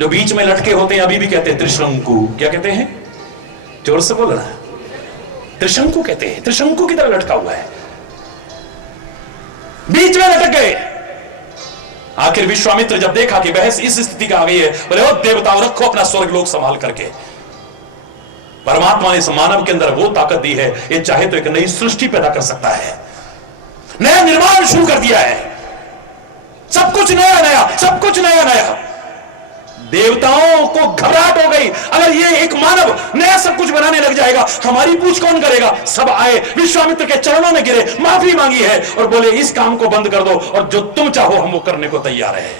जो बीच में लटके होते हैं, अभी भी कहते हैं त्रिशंकु। क्या कहते हैं? जोर से बोल रहा है, त्रिशंकु कहते हैं, त्रिशंकु की तरह लटका हुआ है, बीच में लटक गए। आखिर विश्वामित्र जब देखा कि बहस इस स्थिति का आ गई है, बोले ओ देवताओं, रखो अपना स्वर्ग लोक संभाल करके। परमात्मा ने इस मानव के अंदर वो ताकत दी है, ये चाहे तो एक नई सृष्टि पैदा कर सकता है, नया निर्माण शुरू कर दिया है। सब कुछ नया नया, सब कुछ नया नया। देवताओं को घबराहट हो गई, अगर ये एक मानव नया सब कुछ बनाने लग जाएगा, हमारी पूछ कौन करेगा। सब आए, विश्वामित्र के चरणों में गिरे, माफी मांगी है और बोले इस काम को बंद कर दो और जो तुम चाहो हम वो करने को तैयार है।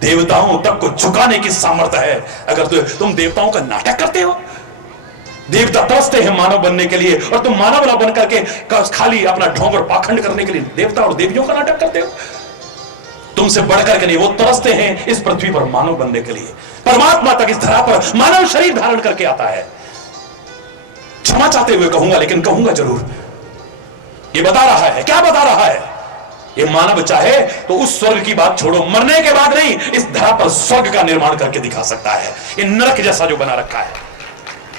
देवताओं तक को झुकाने की सामर्थ्य है। अगर तुम देवताओं का नाटक करते हो, देवता तरसते हैं मानव बनने के लिए और तुम मानव ना बन करके खाली अपना ढोंग और पाखंड करने के लिए देवता और देवियों का नाटक करते हो। तुमसे बढ़कर के नहीं, वो तरसते हैं इस पृथ्वी पर मानव बनने के लिए। परमात्मा तक इस धरा पर मानव शरीर धारण करके आता है। क्षमा चाहते हुए कहूंगा, लेकिन कहूंगा जरूर। ये बता रहा है, क्या बता रहा है? ये मानव चाहे तो उस स्वर्ग की बात छोड़ो, मरने के बाद नहीं, इस धरा पर स्वर्ग का निर्माण करके दिखा सकता है। ये नरक जैसा जो बना रखा है,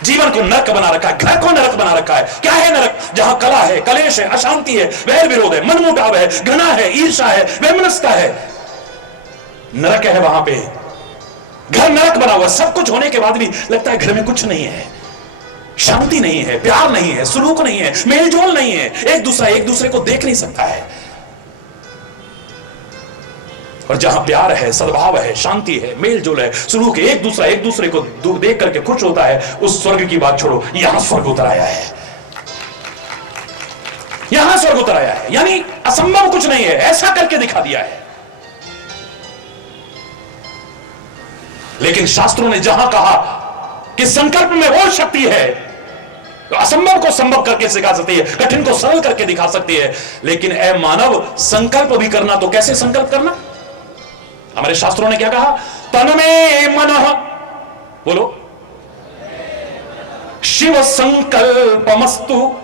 जीवन को नरक बना रखा है, घर को नरक बना रखा है। क्या है नरक? जहां कला है, कलेश है, अशांति है, वैर विरोध है, मनमुटाव है, घृणा है, ईर्षा है, वैमनस्यता है, नरक है वहां पे। घर नरक बना हुआ, सब कुछ होने के बाद भी लगता है घर में कुछ नहीं है, शांति नहीं है, प्यार नहीं है, सुलूक नहीं है, मेलजोल नहीं है, एक दूसरे को देख नहीं सकता है। और जहां प्यार है, सद्भाव है, शांति है, मेलजोल है, सुलूक है, एक दूसरे को देख करके खुश होता है, उस स्वर्ग की बात छोड़ो, यहां स्वर्ग उतर आया है। यहां स्वर्ग उतर आया है, यानी असंभव कुछ नहीं है, ऐसा करके दिखा दिया है। लेकिन शास्त्रों ने जहां कहा कि संकल्प में वो शक्ति है तो असंभव को संभव करके सिखा सकती है, कठिन को सरल करके दिखा सकती है। लेकिन ए मानव, संकल्प भी करना तो कैसे संकल्प करना? हमारे शास्त्रों ने क्या कहा? तन में मनः, बोलो, शिव संकल्पमस्तु।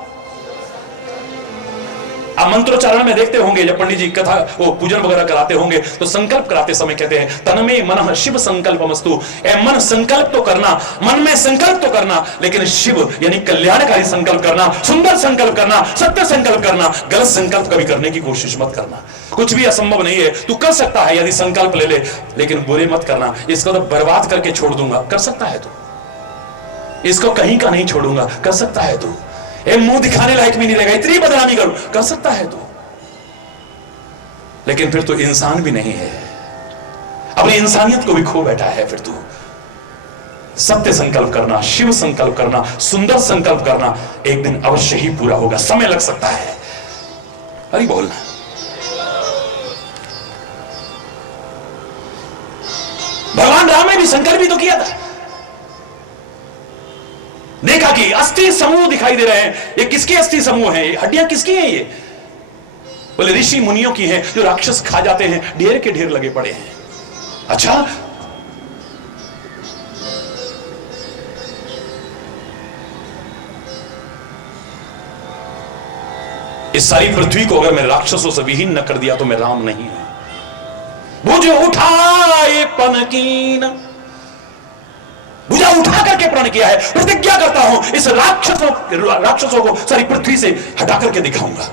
आप मंत्रोच्चारण में देखते होंगे, जब पंडित जी कथा वो पूजन वगैरह कराते होंगे तो संकल्प कराते समय कहते हैं तन में मनः शिव संकल्पमस्तु। मन संकल्प तो करना, मन में संकल्प तो करना, लेकिन शिव यानी कल्याणकारी संकल्प करना, सुंदर संकल्प करना, सत्य संकल्प करना। गलत संकल्प कभी करने की कोशिश मत करना। कुछ भी असंभव नहीं है, तू कर सकता है यदि संकल्प ले ले, लेकिन बुरे मत करना। इसको तो बर्बाद करके छोड़ दूंगा, कर सकता है तू। इसको कहीं का नहीं छोड़ूंगा, कर सकता है तू। मुंह दिखाने लायक भी नहीं रहेगा, इतनी बदनामी करूं, कर सकता है तू। लेकिन फिर तू इंसान भी नहीं है, अपनी इंसानियत को भी खो बैठा है। फिर तू सत्य संकल्प करना, शिव संकल्प करना, सुंदर संकल्प करना, एक दिन अवश्य ही पूरा होगा। समय लग सकता है, अरे बोलना। भगवान राम ने भी संकल्प ही तो किया था। देखा कि अस्थि समूह दिखाई दे रहे हैं, ये किसके अस्थि समूह हैं? ये हड्डियां किसकी हैं? ये बोले ऋषि मुनियों की हैं, जो राक्षस खा जाते हैं, ढेर के ढेर लगे पड़े हैं। अच्छा, इस सारी पृथ्वी को अगर मैं राक्षसों से विहीन न कर दिया तो मैं राम नहीं हूं। भुज उठाए पनकीन, भुजा उठा करके प्रण किया है। प्रतिज्ञा करता हूं इस राक्षसों को सारी पृथ्वी से हटा करके दिखाऊंगा।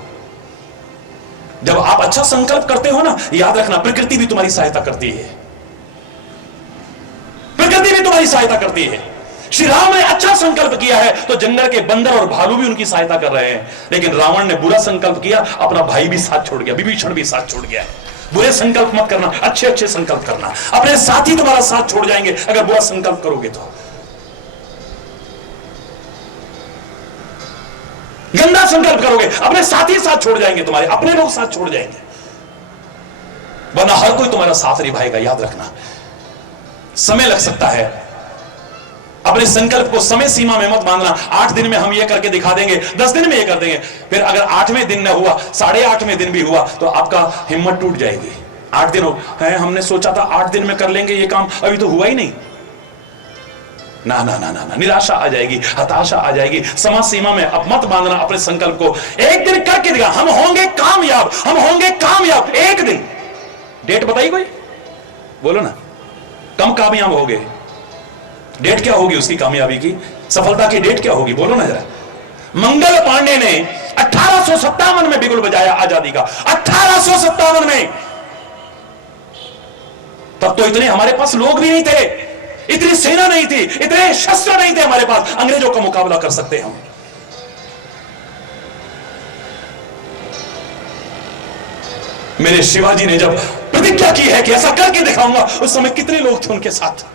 जब आप अच्छा संकल्प करते हो ना, याद रखना प्रकृति भी तुम्हारी सहायता करती है, प्रकृति भी तुम्हारी सहायता करती है। श्री राम ने अच्छा संकल्प किया है तो जंगल के बंदर और भालू भी उनकी सहायता कर रहे हैं। लेकिन रावण ने बुरा संकल्प किया, अपना भाई भी साथ छोड़ गया, विभीषण भी साथ छोड़ गया है। बुरे संकल्प मत करना, अच्छे अच्छे संकल्प करना। अपने साथी तुम्हारा साथ छोड़ जाएंगे अगर बुरा संकल्प करोगे तो। गंदा संकल्प करोगे, अपने साथी साथ छोड़ जाएंगे, तुम्हारे अपने लोग साथ छोड़ जाएंगे, वरना हर कोई तुम्हारा साथ निभाएगा। याद रखना, समय लग सकता है। अपने संकल्प को समय सीमा में मत बांधना। 8 दिन में हम ये करके दिखा देंगे, 10 दिन में ये कर देंगे। फिर अगर 8वें दिन न हुआ, 8.5वें दिन भी हुआ तो आपका हिम्मत टूट जाएगी। 8 दिन है, हमने सोचा था 8 दिन में कर लेंगे ये काम, अभी तो हुआ ही नहीं। ना ना ना ना ना, निराशा आ जाएगी, हताशा आ जाएगी। समय सीमा में अब मत बांधना अपने संकल्प को। एक दिन करके दिखा, हम होंगे कामयाब, हम होंगे कामयाब। एक दिन डेट बताइए कोई, बोलो ना, कम कामयाब हो गए। डेट क्या होगी उसकी कामयाबी की, सफलता की डेट क्या होगी, बोलो ना जरा। मंगल पांडे ने 1857 में बिगुल बजाया आजादी का, 1857 में। तब तो इतने हमारे पास लोग भी नहीं थे, इतनी सेना नहीं थी, इतने शस्त्र नहीं थे हमारे पास, अंग्रेजों का मुकाबला कर सकते हम। मेरे शिवाजी ने जब प्रतिज्ञा की है कि ऐसा करके दिखाऊंगा, उस समय कितने लोग थे उनके साथ?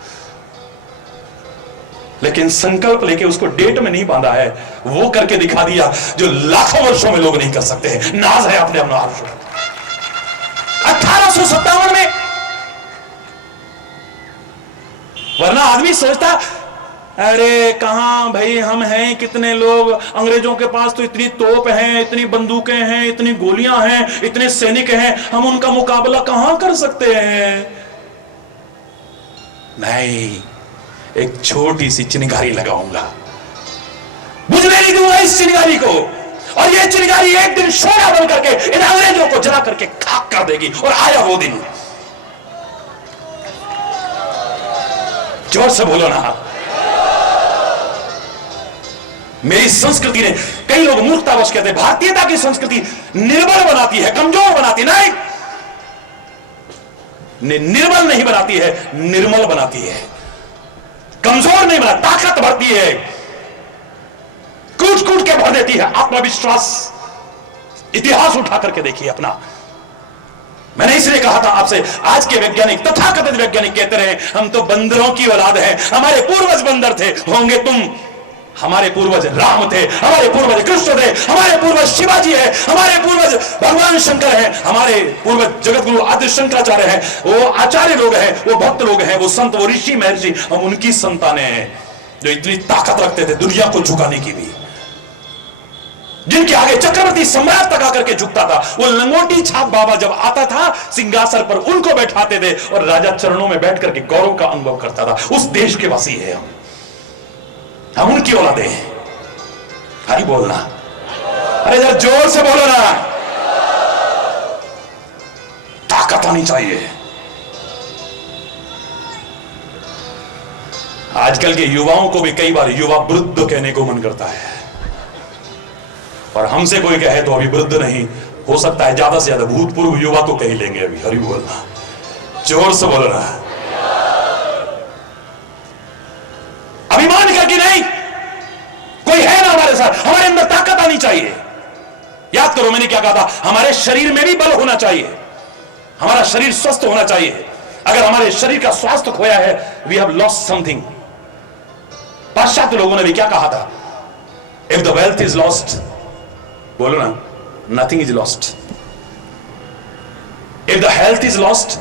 लेकिन संकल्प लेके उसको डेट में नहीं बांधा है, वो करके दिखा दिया जो लाखों वर्षों में लोग नहीं कर सकते हैं। नाज है अपने अपना 1857 में। वरना आदमी सोचता अरे कहां भाई, हम हैं कितने लोग, अंग्रेजों के पास तो इतनी तोप हैं, इतनी बंदूकें हैं, इतनी गोलियां हैं, इतने सैनिक हैं, हम उनका मुकाबला कहां कर सकते हैं। नहीं, एक छोटी सी चिनगारी लगाऊंगा, बुझने नहीं दूंगा इस चिनगारी को, और ये चिनगारी एक दिन शोला बन करके इन अंग्रेजों को जला करके खाक कर देगी। और आया वो दिन। जोर से बोलो ना। मेरी संस्कृति ने, कई लोग मूर्खतावश कहते हैं भारतीयता की संस्कृति निर्बल बनाती है, कमजोर बनाती है। नहीं, निर्बल नहीं बनाती है, निर्मल बनाती है। कमजोर नहीं बनाती, ताकत भरती है, कूट कूट के भर देती है आत्मविश्वास। इतिहास उठा करके देखिए अपना। मैंने इसलिए कहा था आपसे, आज के वैज्ञानिक, तथाकथित वैज्ञानिक कहते रहे हम तो बंदरों की औलाद हैं, हमारे पूर्वज बंदर थे, होंगे तुम। हमारे पूर्वज राम थे, हमारे पूर्वज कृष्ण थे, हमारे पूर्वज शिवाजी है, हमारे पूर्वज भगवान शंकर हैं, हमारे पूर्वज जगत गुरु आदि शंकराचार्य हैं। वो आचार्य लोग हैं, वो भक्त लोग हैं, वो संत, वो ऋषि महर्षि, हम उनकी संतानें हैं जो इतनी ताकत रखते थे दुनिया को झुकाने की भी। जिनके आगे चक्रवर्ती सम्राट तक आकर के झुकता था। वो लंगोटी छाप बाबा जब आता था सिंहासन पर, उनको बैठाते थे और राजा चरणों में बैठ करके गौरव का अनुभव करता था। उस देश के वासी है हम उनकी औलादे हैं। हरी बोलना, अरे जरा जोर से बोलो ना। ताकत आनी चाहिए। आजकल के युवाओं को भी कई बार युवा वृद्ध कहने को मन करता है, और हमसे कोई कहे तो अभी वृद्ध नहीं, हो सकता है ज्यादा से ज्यादा भूतपूर्व युवा तो कह लेंगे अभी। हरि बोलना, जोर से बोलो ना। अभिमान करके नहीं, कोई है ना हमारे साथ, हमारे अंदर ताकत आनी चाहिए। याद करो मैंने क्या कहा था, हमारे शरीर में भी बल होना चाहिए, हमारा शरीर स्वस्थ होना चाहिए। अगर हमारे शरीर का स्वास्थ्य खोया है, वी हैव लॉस्ट समथिंग। पाश्चात्य लोगों ने भी क्या कहा था, if the wealth is lost, बोलो ना, nothing is lost. If the health is lost,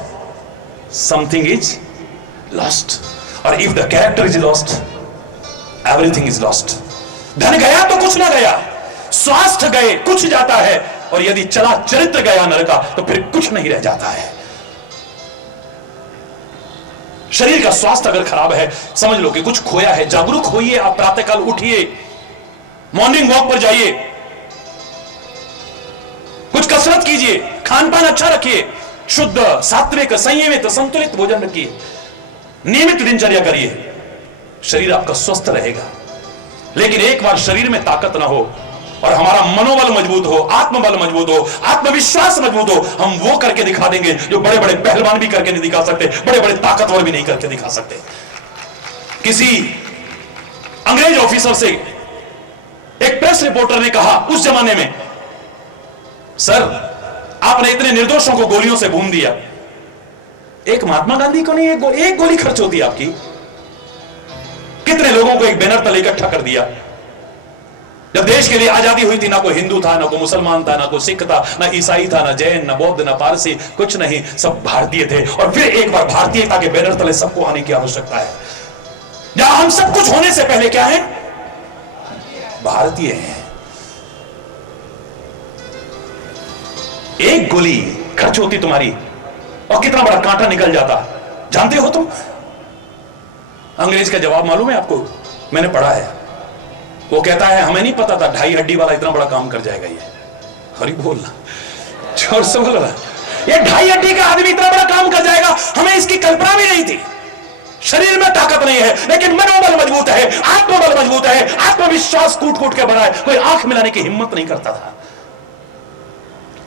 something is lost. और if the character is lost, everything is lost. धन गया तो कुछ ना गया, स्वास्थ्य गए कुछ जाता है, और यदि चला चरित्र गया नर का तो फिर कुछ नहीं रह जाता है। शरीर का स्वास्थ्य अगर खराब है, समझ लो कि कुछ खोया है। जागरूक होइए, आप प्रातःकाल उठिए, मॉर्निंग वॉक पर जाइए, कुछ कसरत कीजिए, खान पान अच्छा रखिए, शुद्ध सात्विक संयमित संतुलित भोजन रखिए, नियमित दिनचर्या करिए, शरीर आपका स्वस्थ रहेगा। लेकिन एक बार शरीर में ताकत ना हो और हमारा मनोबल मजबूत हो, आत्मबल मजबूत हो, आत्मविश्वास मजबूत हो, हम वो करके दिखा देंगे जो बड़े बड़े पहलवान भी करके नहीं दिखा सकते, बड़े बड़े ताकतवर भी नहीं करके दिखा सकते। किसी अंग्रेज ऑफिसर से एक प्रेस रिपोर्टर ने कहा उस जमाने में, सर आपने इतने निर्दोषों को गोलियों से भून दिया, एक महात्मा गांधी को नहीं एक गोली खर्च होती आपकी, कितने लोगों को एक बैनर तले इकट्ठा कर दिया। जब देश के लिए आजादी हुई थी, ना कोई हिंदू था, ना कोई मुसलमान था, ना कोई सिख था, ना ईसाई था, ना जैन, ना बौद्ध, ना पारसी, कुछ नहीं, सब भारतीय थे। और फिर एक बार भारतीयता के बैनर तले सबको आने की आवश्यकता है। जहां हम सब कुछ होने से पहले क्या है, भारतीय हैं। एक गोली खर्च होती तुम्हारी और कितना बड़ा कांटा निकल जाता, जानते हो तुम? अंग्रेज का जवाब मालूम है आपको? मैंने पढ़ा है। वो कहता है हमें नहीं पता था 2.5 हड्डी वाला इतना बड़ा काम कर जाएगा ये। हरी बोलना, जोर से बोल रहा, ये 2.5 हड्डी का आदमी इतना बड़ा काम कर जाएगा, हमें इसकी कल्पना भी नहीं थी। शरीर में ताकत नहीं है, लेकिन मनोबल मजबूत है, आत्मबल मजबूत है, आत्मविश्वास कूट कूट के बना है। कोई आंख मिलाने की हिम्मत नहीं करता था,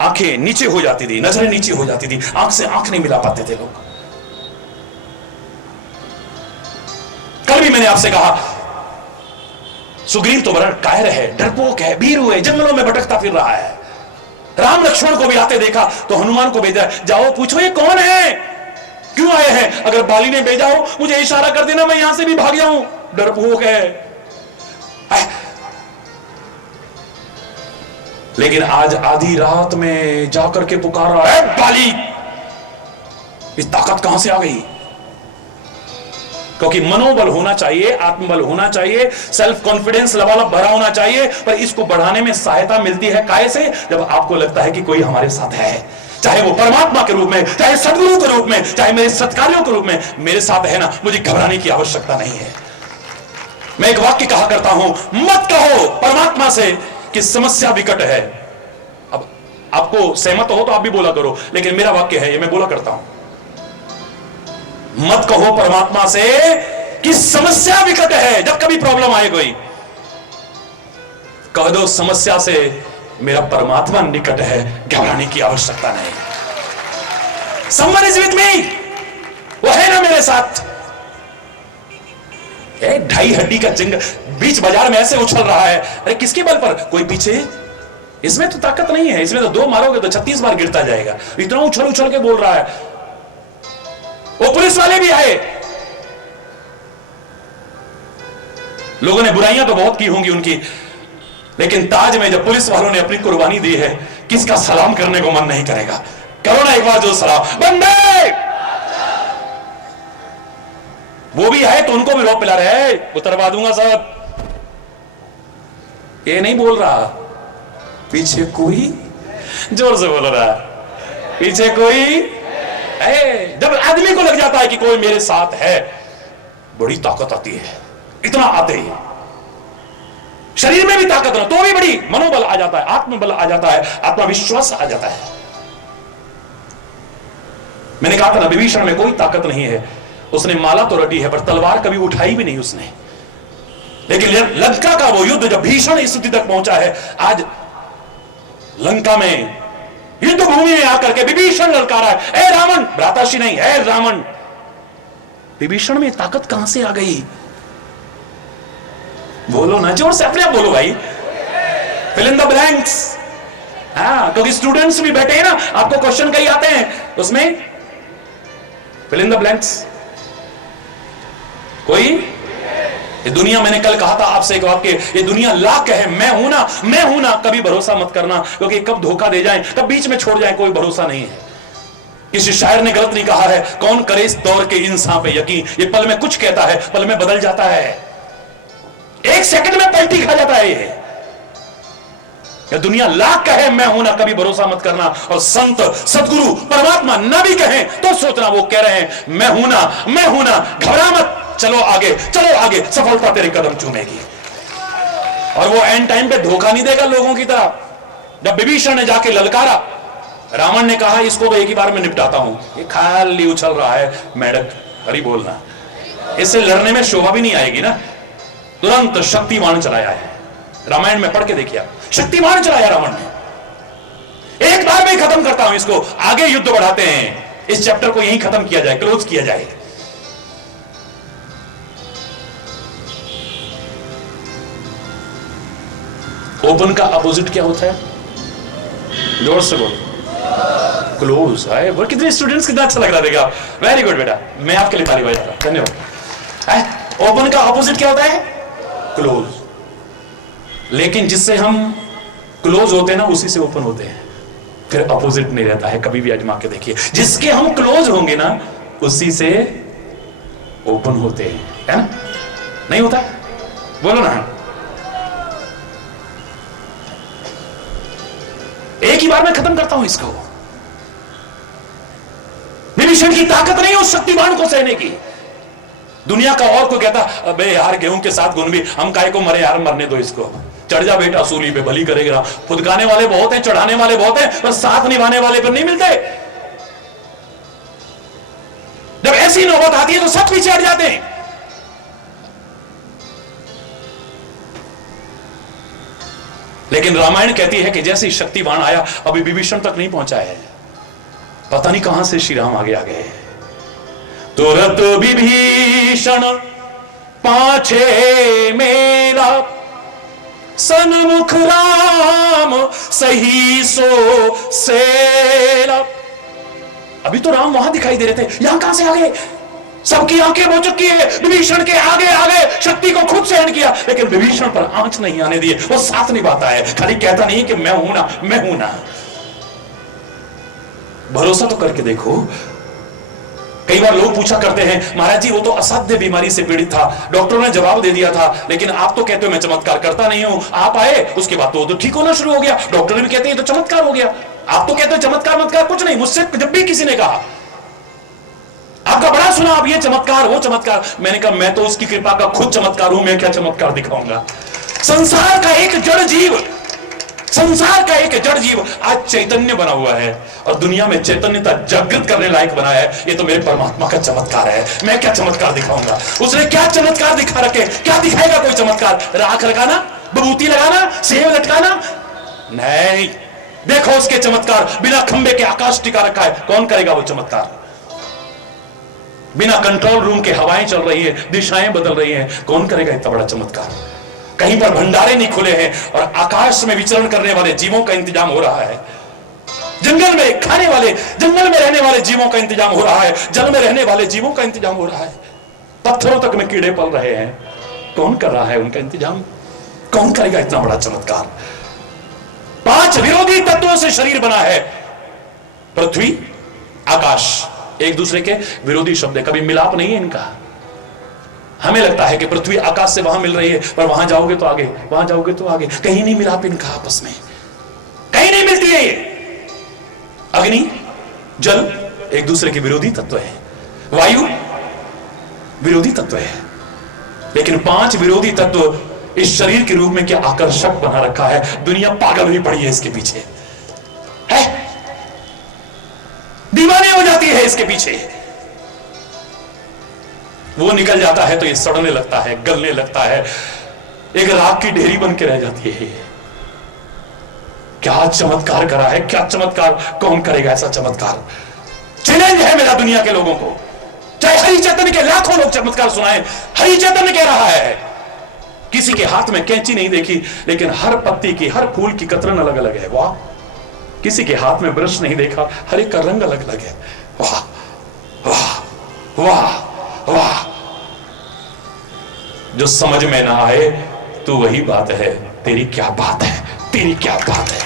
आंखें नीचे हो जाती थी, नजरें नीचे हो जाती थी, आंख से आंख नहीं मिला पाते थे लोग। कल भी मैंने आपसे कहा, सुग्रीव तो बड़ा कायर है, डरपोक है, भीरू है, जंगलों में भटकता फिर रहा है। राम लक्ष्मण को भी आते देखा तो हनुमान को भेजा, जाओ पूछो ये कौन है, क्यों आए हैं। अगर बाली ने भेजा हो मुझे इशारा कर देना, मैं यहां से भी भाग जाऊं। डरपोक है। लेकिन आज आधी रात में जाकर के पुकार रहा है, बाली इस ताकत कहां से आ गई? क्योंकि मनोबल होना चाहिए, आत्मबल होना चाहिए, सेल्फ कॉन्फिडेंस लबालब भरा होना चाहिए, पर इसको बढ़ाने में सहायता मिलती है काहे से? जब आपको लगता है कि कोई हमारे साथ है, चाहे वो परमात्मा के रूप में, चाहे सदगुरु के रूप में, चाहे मेरे सत्कार्यों के रूप में मेरे साथ है ना, मुझे घबराने की आवश्यकता नहीं है। मैं एक वाक्य कहा करता हूं, मत कहो परमात्मा से कि समस्या विकट है। अब आपको सहमत हो तो आप भी बोला करो, लेकिन मेरा वाक्य है, ये मैं बोला करता हूं, मत कहो परमात्मा से कि समस्या विकट है। जब कभी प्रॉब्लम आए कोई, कह दो समस्या से मेरा परमात्मा निकट है, घबराने की आवश्यकता नहीं। Someone is with me, वो है ना मेरे साथ। ढाई हड्डी का जंग बीच बाजार में ऐसे उछल रहा है, अरे किसके बल पर? कोई पीछे? इसमें तो ताकत नहीं है, इसमें तो 2 मारोगे तो 36 बार गिरता जाएगा। इतना उछल उछल के बोल रहा है। वो पुलिस वाले भी आए, लोगों ने बुराइयां तो बहुत की होंगी उनकी, लेकिन ताज में जब पुलिस वालों ने अपनी कुर्बानी दी है, किसका सलाम करने को मन नहीं करेगा? करो ना एक बार जो सलाम, बंदे। वो भी आए तो उनको भी रोक पिला रहे हैं, उतरवा दूंगा सब। ये नहीं बोल रहा पीछे कोई, जोर से बोल रहा पीछे कोई। जब आदमी को लग जाता है कि कोई मेरे साथ है, बड़ी ताकत आती है। इतना आते ही शरीर में भी ताकत ना तो भी बड़ी मनोबल आ जाता है, आत्मबल आ जाता है, आत्मविश्वास आ जाता है। मैंने कहा था ना, विभीषण में कोई ताकत नहीं है, उसने माला तो रटी है पर तलवार कभी उठाई भी नहीं उसने। लेकिन लंका का वो युद्ध जब भीषण स्थिति तक पहुंचा है, आज लंका में युद्ध भूमि में आकर के विभीषण ललकारा है, ए रावण, भ्राताश्री नहीं, ए रावण। विभीषण में ताकत कहां से आ गई? बोलो ना, जोर से अपने आप बोलो भाई, फिल इन द ब्लैंक्स। हाँ, क्योंकि स्टूडेंट्स भी बैठे हैं ना, आपको क्वेश्चन कई आते हैं, उसमें फिल इन द ब्लैंक्स। कोई? ये दुनिया, मैंने कल कहा था आपसे एक वाक्य, ये दुनिया लाख है, मैं हूं ना, मैं हूं ना, कभी भरोसा मत करना, क्योंकि कब धोखा दे जाए, कब बीच में छोड़ जाए, कोई भरोसा नहीं है। किसी शायर ने गलत नहीं कहा है, कौन करे इस दौर के इंसान पे यकीन, ये पल में कुछ कहता है, पल में बदल जाता है, एक सेकंड में पलटी खा जाता है। ये दुनिया लाख कहे मैं हूं ना, कभी भरोसा मत करना। और संत, सदगुरु, परमात्मा ना भी कहें तो सोचना वो कह रहे हैं मैं हूं ना, मैं हूं ना, घबरा मत, चलो आगे, चलो आगे, सफलता तेरे कदम चूमेगी। और वो एंड टाइम पे धोखा नहीं देगा लोगों की तरह। जब विभीषण ने जाके ललकारा, रावण ने कहा इसको तो एक ही बार में निपटाता हूं, ये खाली उछल रहा है, मेढक, हरी बोलना, इससे लड़ने में शोभा भी नहीं आएगी ना। तुरंत शक्तिमान चलाया है, रामायण में पढ़ के देखिए, शक्तिमान चलाया रावण ने। एक बार में खत्म करता हूं इसको, आगे युद्ध बढ़ाते हैं, इस चैप्टर को यहीं खत्म किया जाए, क्लोज किया जाए। ओपन का अपोजिट क्या होता है? जोर से बोलो, क्लोज है। वो कितने स्टूडेंट्स, कितना अच्छा लग रहा देखा, वेरी गुड बेटा, मैं आपके लिए ताली बजाता हूं, धन्यवाद। ओपन का अपोजिट क्या होता है? क्लोज। लेकिन जिससे हम क्लोज होते हैं ना, उसी से ओपन होते हैं, फिर अपोजिट नहीं रहता है। कभी भी आजमा के देखिए, जिसके हम क्लोज होंगे ना, उसी से ओपन होते हैं, है ना? नहीं होता? बोलो ना। एक ही बार में खत्म करता हूं इसको। विभीषण की ताकत नहीं उस शक्तिमान को सहने की। दुनिया का और कोई कहता अबे यार गेहूं के साथ गुन भी, हम काहे को मरे यार, मरने दो इसको, चढ़ जा बेटा सूली पे, भली करेगा। फुदकाने वाले बहुत हैं, चढ़ाने वाले बहुत हैं, पर साथ निभाने वाले पर नहीं मिलते। जब ऐसी नौबत आती है तो सब पीछे हट जाते हैं। लेकिन रामायण कहती है कि जैसे ही शक्तिवान आया, अभी विभीषण तक नहीं पहुंचा है, पता नहीं कहां से श्री राम आगे आ गए। तुरत विभीषण पाछे मेला, सन्मुख राम सही सो सेला। अभी तो राम वहां दिखाई दे रहे थे, यहां कहां से आ गए? सबकी आंखें हो चुकी है, विभीषण के आगे आगे शक्ति को खुद सहन किया, लेकिन विभीषण पर आंच नहीं आने दिए। वो साथ निभाता है, खाली कहता नहीं कि मैं हूं ना, मैं हूं ना। भरोसा तो करके देखो। कई बार लोग पूछा करते हैं, महाराज जी वो तो असाध्य बीमारी से पीड़ित था, डॉक्टरों ने जवाब दे दिया था, लेकिन आप तो कहते हो मैं चमत्कार करता नहीं हूं। आप आए उसके बाद तो ठीक होना शुरू हो गया, डॉक्टर भी कहते हैं तो चमत्कार हो गया। आप तो कहते हो चमत्कार मत्कार कुछ नहीं। मुझसे जब भी किसी ने कहा आपका बड़ा सुना, आप ये चमत्कार वो चमत्कार, मैंने कहा मैं तो उसकी कृपा का खुद चमत्कार हूं, मैं क्या चमत्कार दिखाऊंगा। संसार का एक जड़ जीव, संसार का एक जड़ जीव आज चैतन्य बना हुआ है और दुनिया में चैतन्यता जागृत करने लायक बना है। ये तो मेरे परमात्मा का चमत्कार है, मैं क्या चमत्कार दिखाऊंगा। उसने क्या चमत्कार दिखा रखे, क्या दिखाएगा कोई चमत्कार? राख लगाना, विभूति लगाना, सेव लटकाना? नहीं, देखो उसके चमत्कार। बिना खंबे के आकाश टिका रखा है, कौन करेगा वो चमत्कार? बिना कंट्रोल रूम के हवाएं चल रही है, दिशाएं बदल रही हैं, कौन करेगा इतना बड़ा चमत्कार? कहीं पर भंडारे नहीं खुले हैं और आकाश में विचरण करने वाले जीवों का इंतजाम हो रहा है। जंगल में खाने वाले, जंगल में रहने वाले जीवों का इंतजाम हो रहा है, जल में रहने वाले जीवों का इंतजाम हो रहा है, पत्थरों तक में कीड़े पल रहे हैं, कौन कर रहा है उनका इंतजाम? कौन करेगा इतना बड़ा चमत्कार? 5 विरोधी तत्वों से शरीर बना है, पृथ्वी आकाश, एक दूसरे के विरोधी शब्द है, कभी मिलाप नहीं है इनका। हमें लगता है कि पृथ्वी आकाश से वहां मिल रही है, पर वहां जाओगे तो आगे, वहां जाओगे तो आगे, कहीं नहीं मिलाप इनका आपस में, कहीं नहीं मिलती है ये। अग्नि जल एक दूसरे के विरोधी तत्व है, वायु विरोधी तत्व है, लेकिन 5 विरोधी तत्व इस शरीर के रूप में क्या आकर्षक बना रखा है। दुनिया पागल हुई पड़ी है इसके पीछे, है दीवाने हो जाती है इसके पीछे। वो निकल जाता है तो ये सड़ने लगता है, गलने लगता है, एक राख की ढेरी बन के रह जाती है। क्या चमत्कार करा है, क्या चमत्कार, कौन करेगा ऐसा चमत्कार? चैलेंज है मेरा दुनिया के लोगों को, चाहे हरि चैतन्य के लाखों लोग चमत्कार सुनाए। हरि चैतन्य कह रहा है, किसी के हाथ में कैंची नहीं देखी, लेकिन हर पत्ती की, हर फूल की कतरन अलग अलग है। वाह! किसी के हाथ में ब्रश नहीं देखा, हर एक का रंग अलग अलग है। वाह वाह वाह वाह! जो समझ में ना आए तो वही बात है, तेरी क्या बात है, तेरी क्या बात है।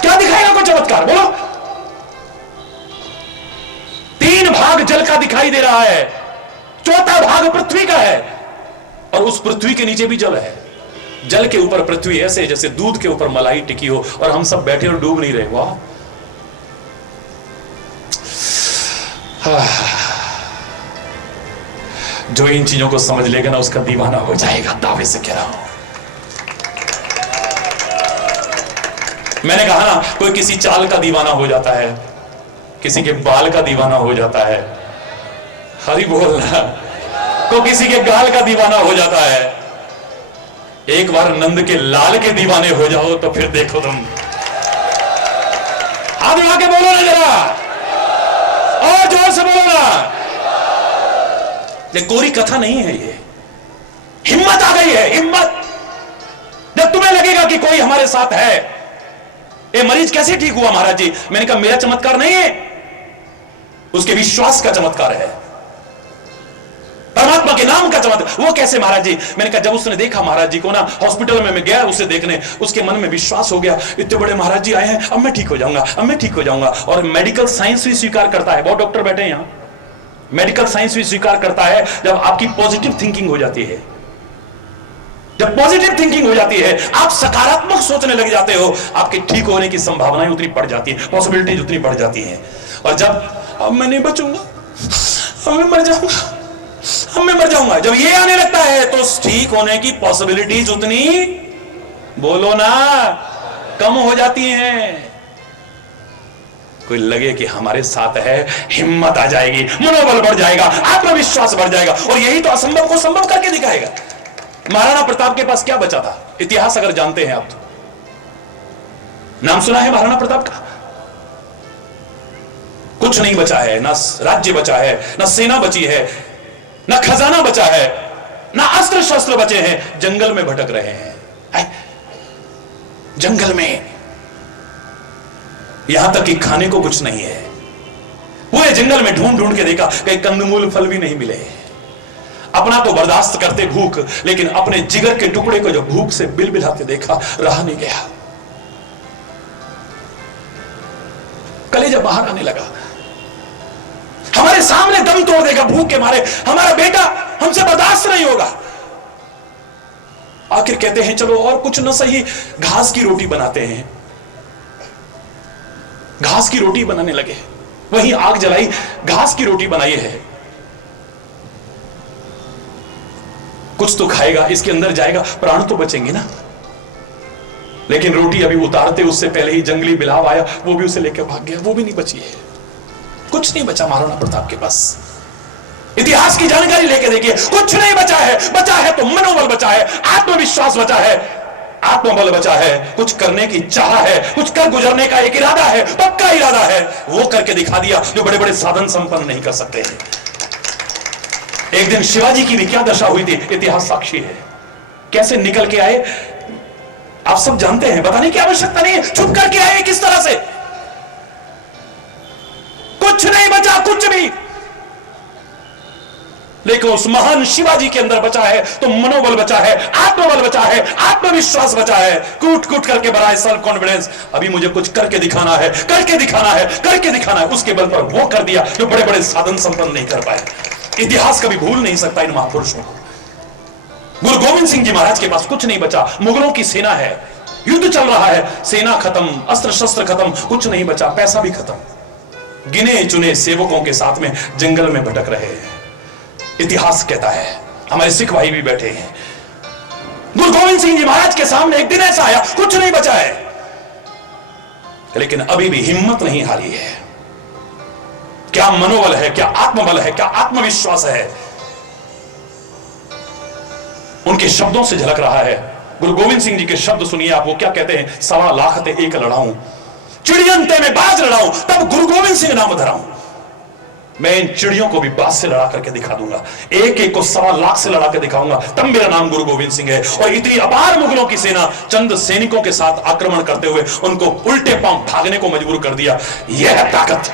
क्या दिखाएगा कोई चमत्कार, बोलो? 3 भाग जल का दिखाई दे रहा है, 4था भाग पृथ्वी का है, और उस पृथ्वी के नीचे भी जल है। जल के ऊपर पृथ्वी ऐसे जैसे दूध के ऊपर मलाई टिकी हो, और हम सब बैठे और डूब नहीं रहे। वाह! जो इन चीजों को समझ लेगा ना, उसका दीवाना हो जाएगा, दावे से कह रहा हूं। मैंने कहा ना, कोई किसी चाल का दीवाना हो जाता है, किसी के बाल का दीवाना हो जाता है, हरि बोलना, को किसी के गाल का दीवाना हो जाता है। एक बार नंद के लाल के दीवाने हो जाओ तो फिर देखो तुम। हाथ उठा के बोलो ना जरा, और जोर से बोलो ना। ये कोरी कथा नहीं है, ये हिम्मत आ गई है, हिम्मत। जब तुम्हें लगेगा कि कोई हमारे साथ है। ये मरीज कैसे ठीक हुआ महाराज जी? मैंने कहा मेरा चमत्कार नहीं है, उसके विश्वास का चमत्कार है, परमात्मा के नाम का चमत्कार। वो कैसे महाराज जी? मैंने कहा जब उसने देखा महाराज जी को ना, हॉस्पिटल में मैं गया उसे देखने, उसके मन में विश्वास हो गया, इतने बड़े महाराज जी आए हैं, अब मैं ठीक हो जाऊंगा, अब मैं ठीक हो जाऊंगा। और मेडिकल साइंस भी स्वीकार करता है, बहुत डॉक्टर बैठे हैं यहां, मेडिकल साइंस भी स्वीकार करता है, जब आपकी पॉजिटिव थिंकिंग हो जाती है, जब पॉजिटिव थिंकिंग हो जाती है, आप सकारात्मक सोचने लग जाते हो, आपके ठीक होने की संभावनाएं उतनी बढ़ जाती है, पॉसिबिलिटीज उतनी बढ़ जाती हैं। और जब अब मैं नहीं बचूंगा, अब मैं मर जाऊंगा, अब मैं मर जाऊंगा, जब ये आने लगता है तो ठीक होने की पॉसिबिलिटीज उतनी, बोलो ना, कम हो जाती हैं। कोई लगे कि हमारे साथ है, हिम्मत आ जाएगी, मनोबल बढ़ जाएगा, आत्मविश्वास बढ़ जाएगा, और यही तो असंभव को संभव करके दिखाएगा। महाराणा प्रताप के पास क्या बचा था? इतिहास अगर जानते हैं आप तो, नाम सुना है महाराणा प्रताप का? कुछ नहीं बचा है, ना राज्य बचा है, ना सेना बची है, ना खजाना बचा है, ना अस्त्र शस्त्र बचे हैं, जंगल में भटक रहे हैं, जंगल में, यहां तक कि खाने को कुछ नहीं है। पूरे जंगल में ढूंढ ढूंढ के देखा, कहीं कंदमूल फल भी नहीं मिले। अपना तो बर्दाश्त करते भूख, लेकिन अपने जिगर के टुकड़े को जब भूख से बिलबिलाते देखा, रहा नहीं गया। कलेजा बाहर आने लगा। हमारे सामने दम तोड़ देगा भूख के मारे, हमारा बेटा हमसे बर्दाश्त नहीं होगा। आखिर कहते हैं चलो और कुछ न सही, घास की रोटी बनाते हैं। घास की रोटी बनाने लगे, वहीं आग जलाई, घास की रोटी बनाई है। कुछ तो खाएगा, इसके अंदर जाएगा, प्राण तो बचेंगे ना। लेकिन रोटी अभी उतारते उससे पहले ही जंगली बिलाव आया, वो भी उसे लेकर भाग गया, वो भी नहीं बची है। कुछ नहीं बचा महाराणा प्रताप के पास। इतिहास की जानकारी लेके देखिए, कुछ नहीं बचा है। बचा है तो मनोबल बचा है, आत्मविश्वास बचा है, आत्मबल बचा है, कुछ करने की चाह है, कुछ कर गुजरने का एक इरादा है, पक्का इरादा है। वो करके दिखा दिया जो बड़े बड़े साधन संपन्न नहीं कर सकते हैं। एक दिन शिवाजी की भी क्या दशा हुई थी, इतिहास साक्षी है। कैसे निकल के आए आप सब जानते हैं, बताने की आवश्यकता नहीं है। छुप करके आए किस तरह से, कुछ नहीं बचा, कुछ भी। लेकिन उस महान शिवाजी के अंदर बचा है तो मनोबल बचा है, आत्मबल बचा है, आत्मविश्वास बचा है। कूट कूट करके बड़ा है सेल्फ कॉन्फिडेंस। अभी मुझे कुछ करके दिखाना है, करके दिखाना है, करके दिखाना है। उसके बल पर वो कर दिया जो बड़े बड़े साधन संपन्न नहीं कर पाए। इतिहास कभी भूल नहीं सकता इन महापुरुषों को। गुरु गोविंद सिंह जी महाराज के पास कुछ नहीं बचा। मुगलों की सेना है, युद्ध चल रहा है, सेना खत्म, अस्त्र शस्त्र खत्म, कुछ नहीं बचा, पैसा भी खत्म। गिने चुने सेवकों के साथ में जंगल में भटक रहे हैं। इतिहास कहता है, हमारे सिख भाई भी बैठे हैं। गुरु गोविंद सिंह जी महाराज के सामने एक दिन ऐसा आया, कुछ नहीं बचा है, लेकिन अभी भी हिम्मत नहीं हारी है। क्या मनोबल है, क्या आत्मबल है, क्या आत्मविश्वास है, उनके शब्दों से झलक रहा है। गुरु गोविंद सिंह जी के शब्द सुनिए आप, वो क्या कहते हैं। 1.25 लाख ते एक लड़ाऊं, चिड़ियन ते में बाज लड़ाऊं, तब गुरु गोविंद सिंह नाम धराऊं। मैं इन चिड़ियों को भी बाज से लड़ा करके दिखा दूंगा, एक एक को 1.25 लाख से लड़ा कर दिखाऊंगा, तब मेरा नाम गुरु गोविंद सिंह है। और इतनी अपार मुगलों की सेना चंद सैनिकों के साथ आक्रमण करते हुए उनको उल्टे पांव भागने को मजबूर कर दिया। यह है ताकत।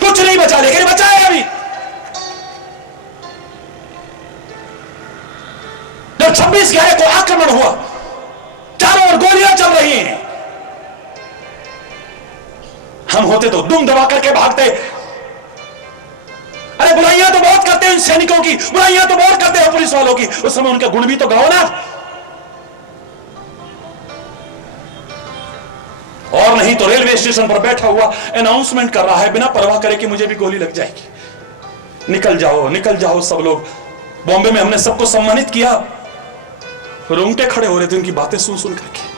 कुछ नहीं बचा, लेकिन बचा है अभी। जब 26/11 को आक्रमण हुआ, चारों ओर गोलियां चल रही हैं, हम होते तो दुम दबा करके भागते। अरे बुराइयां तो बहुत करते हैं इन सैनिकों की, बुराइयां तो बहुत करते हैं पुलिस वालों की, उस समय उनका गुण भी तो गाओ ना। और नहीं तो रेलवे स्टेशन पर बैठा हुआ अनाउंसमेंट कर रहा है, बिना परवाह करे कि मुझे भी गोली लग जाएगी। निकल जाओ, निकल जाओ सब लोग। बॉम्बे में हमने सबको सम्मानित किया, रोंगटे खड़े हो रहे थे उनकी बातें सुन सुन करके।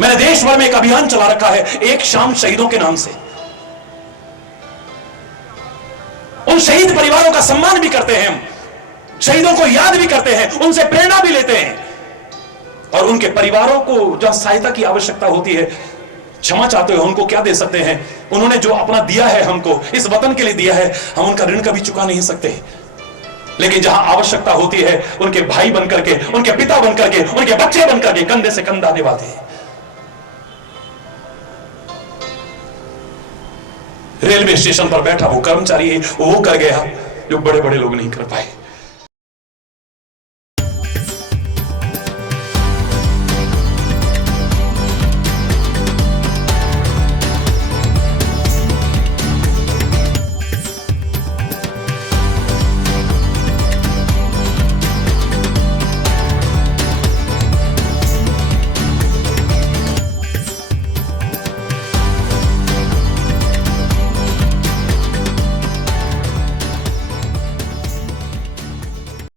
मैंने देश भर में एक अभियान चला रखा है, एक शाम शहीदों के नाम से। उन शहीद परिवारों का सम्मान भी करते हैं हम, शहीदों को याद भी करते हैं, उनसे प्रेरणा भी लेते हैं, और उनके परिवारों को जहां सहायता की आवश्यकता होती है, क्षमा चाहते हो, उनको क्या दे सकते हैं। उन्होंने जो अपना दिया है, हमको इस वतन के लिए दिया है, हम उनका ऋण कभी चुका नहीं सकते। लेकिन जहां आवश्यकता होती है, उनके भाई बनकर के, उनके पिता बनकर के, उनके बच्चे बनकर के कंधे से कंधा निभाते हैं। रेलवे स्टेशन पर बैठा वो कर्मचारी है, वो कर गया जो बड़े बड़े लोग नहीं कर पाए।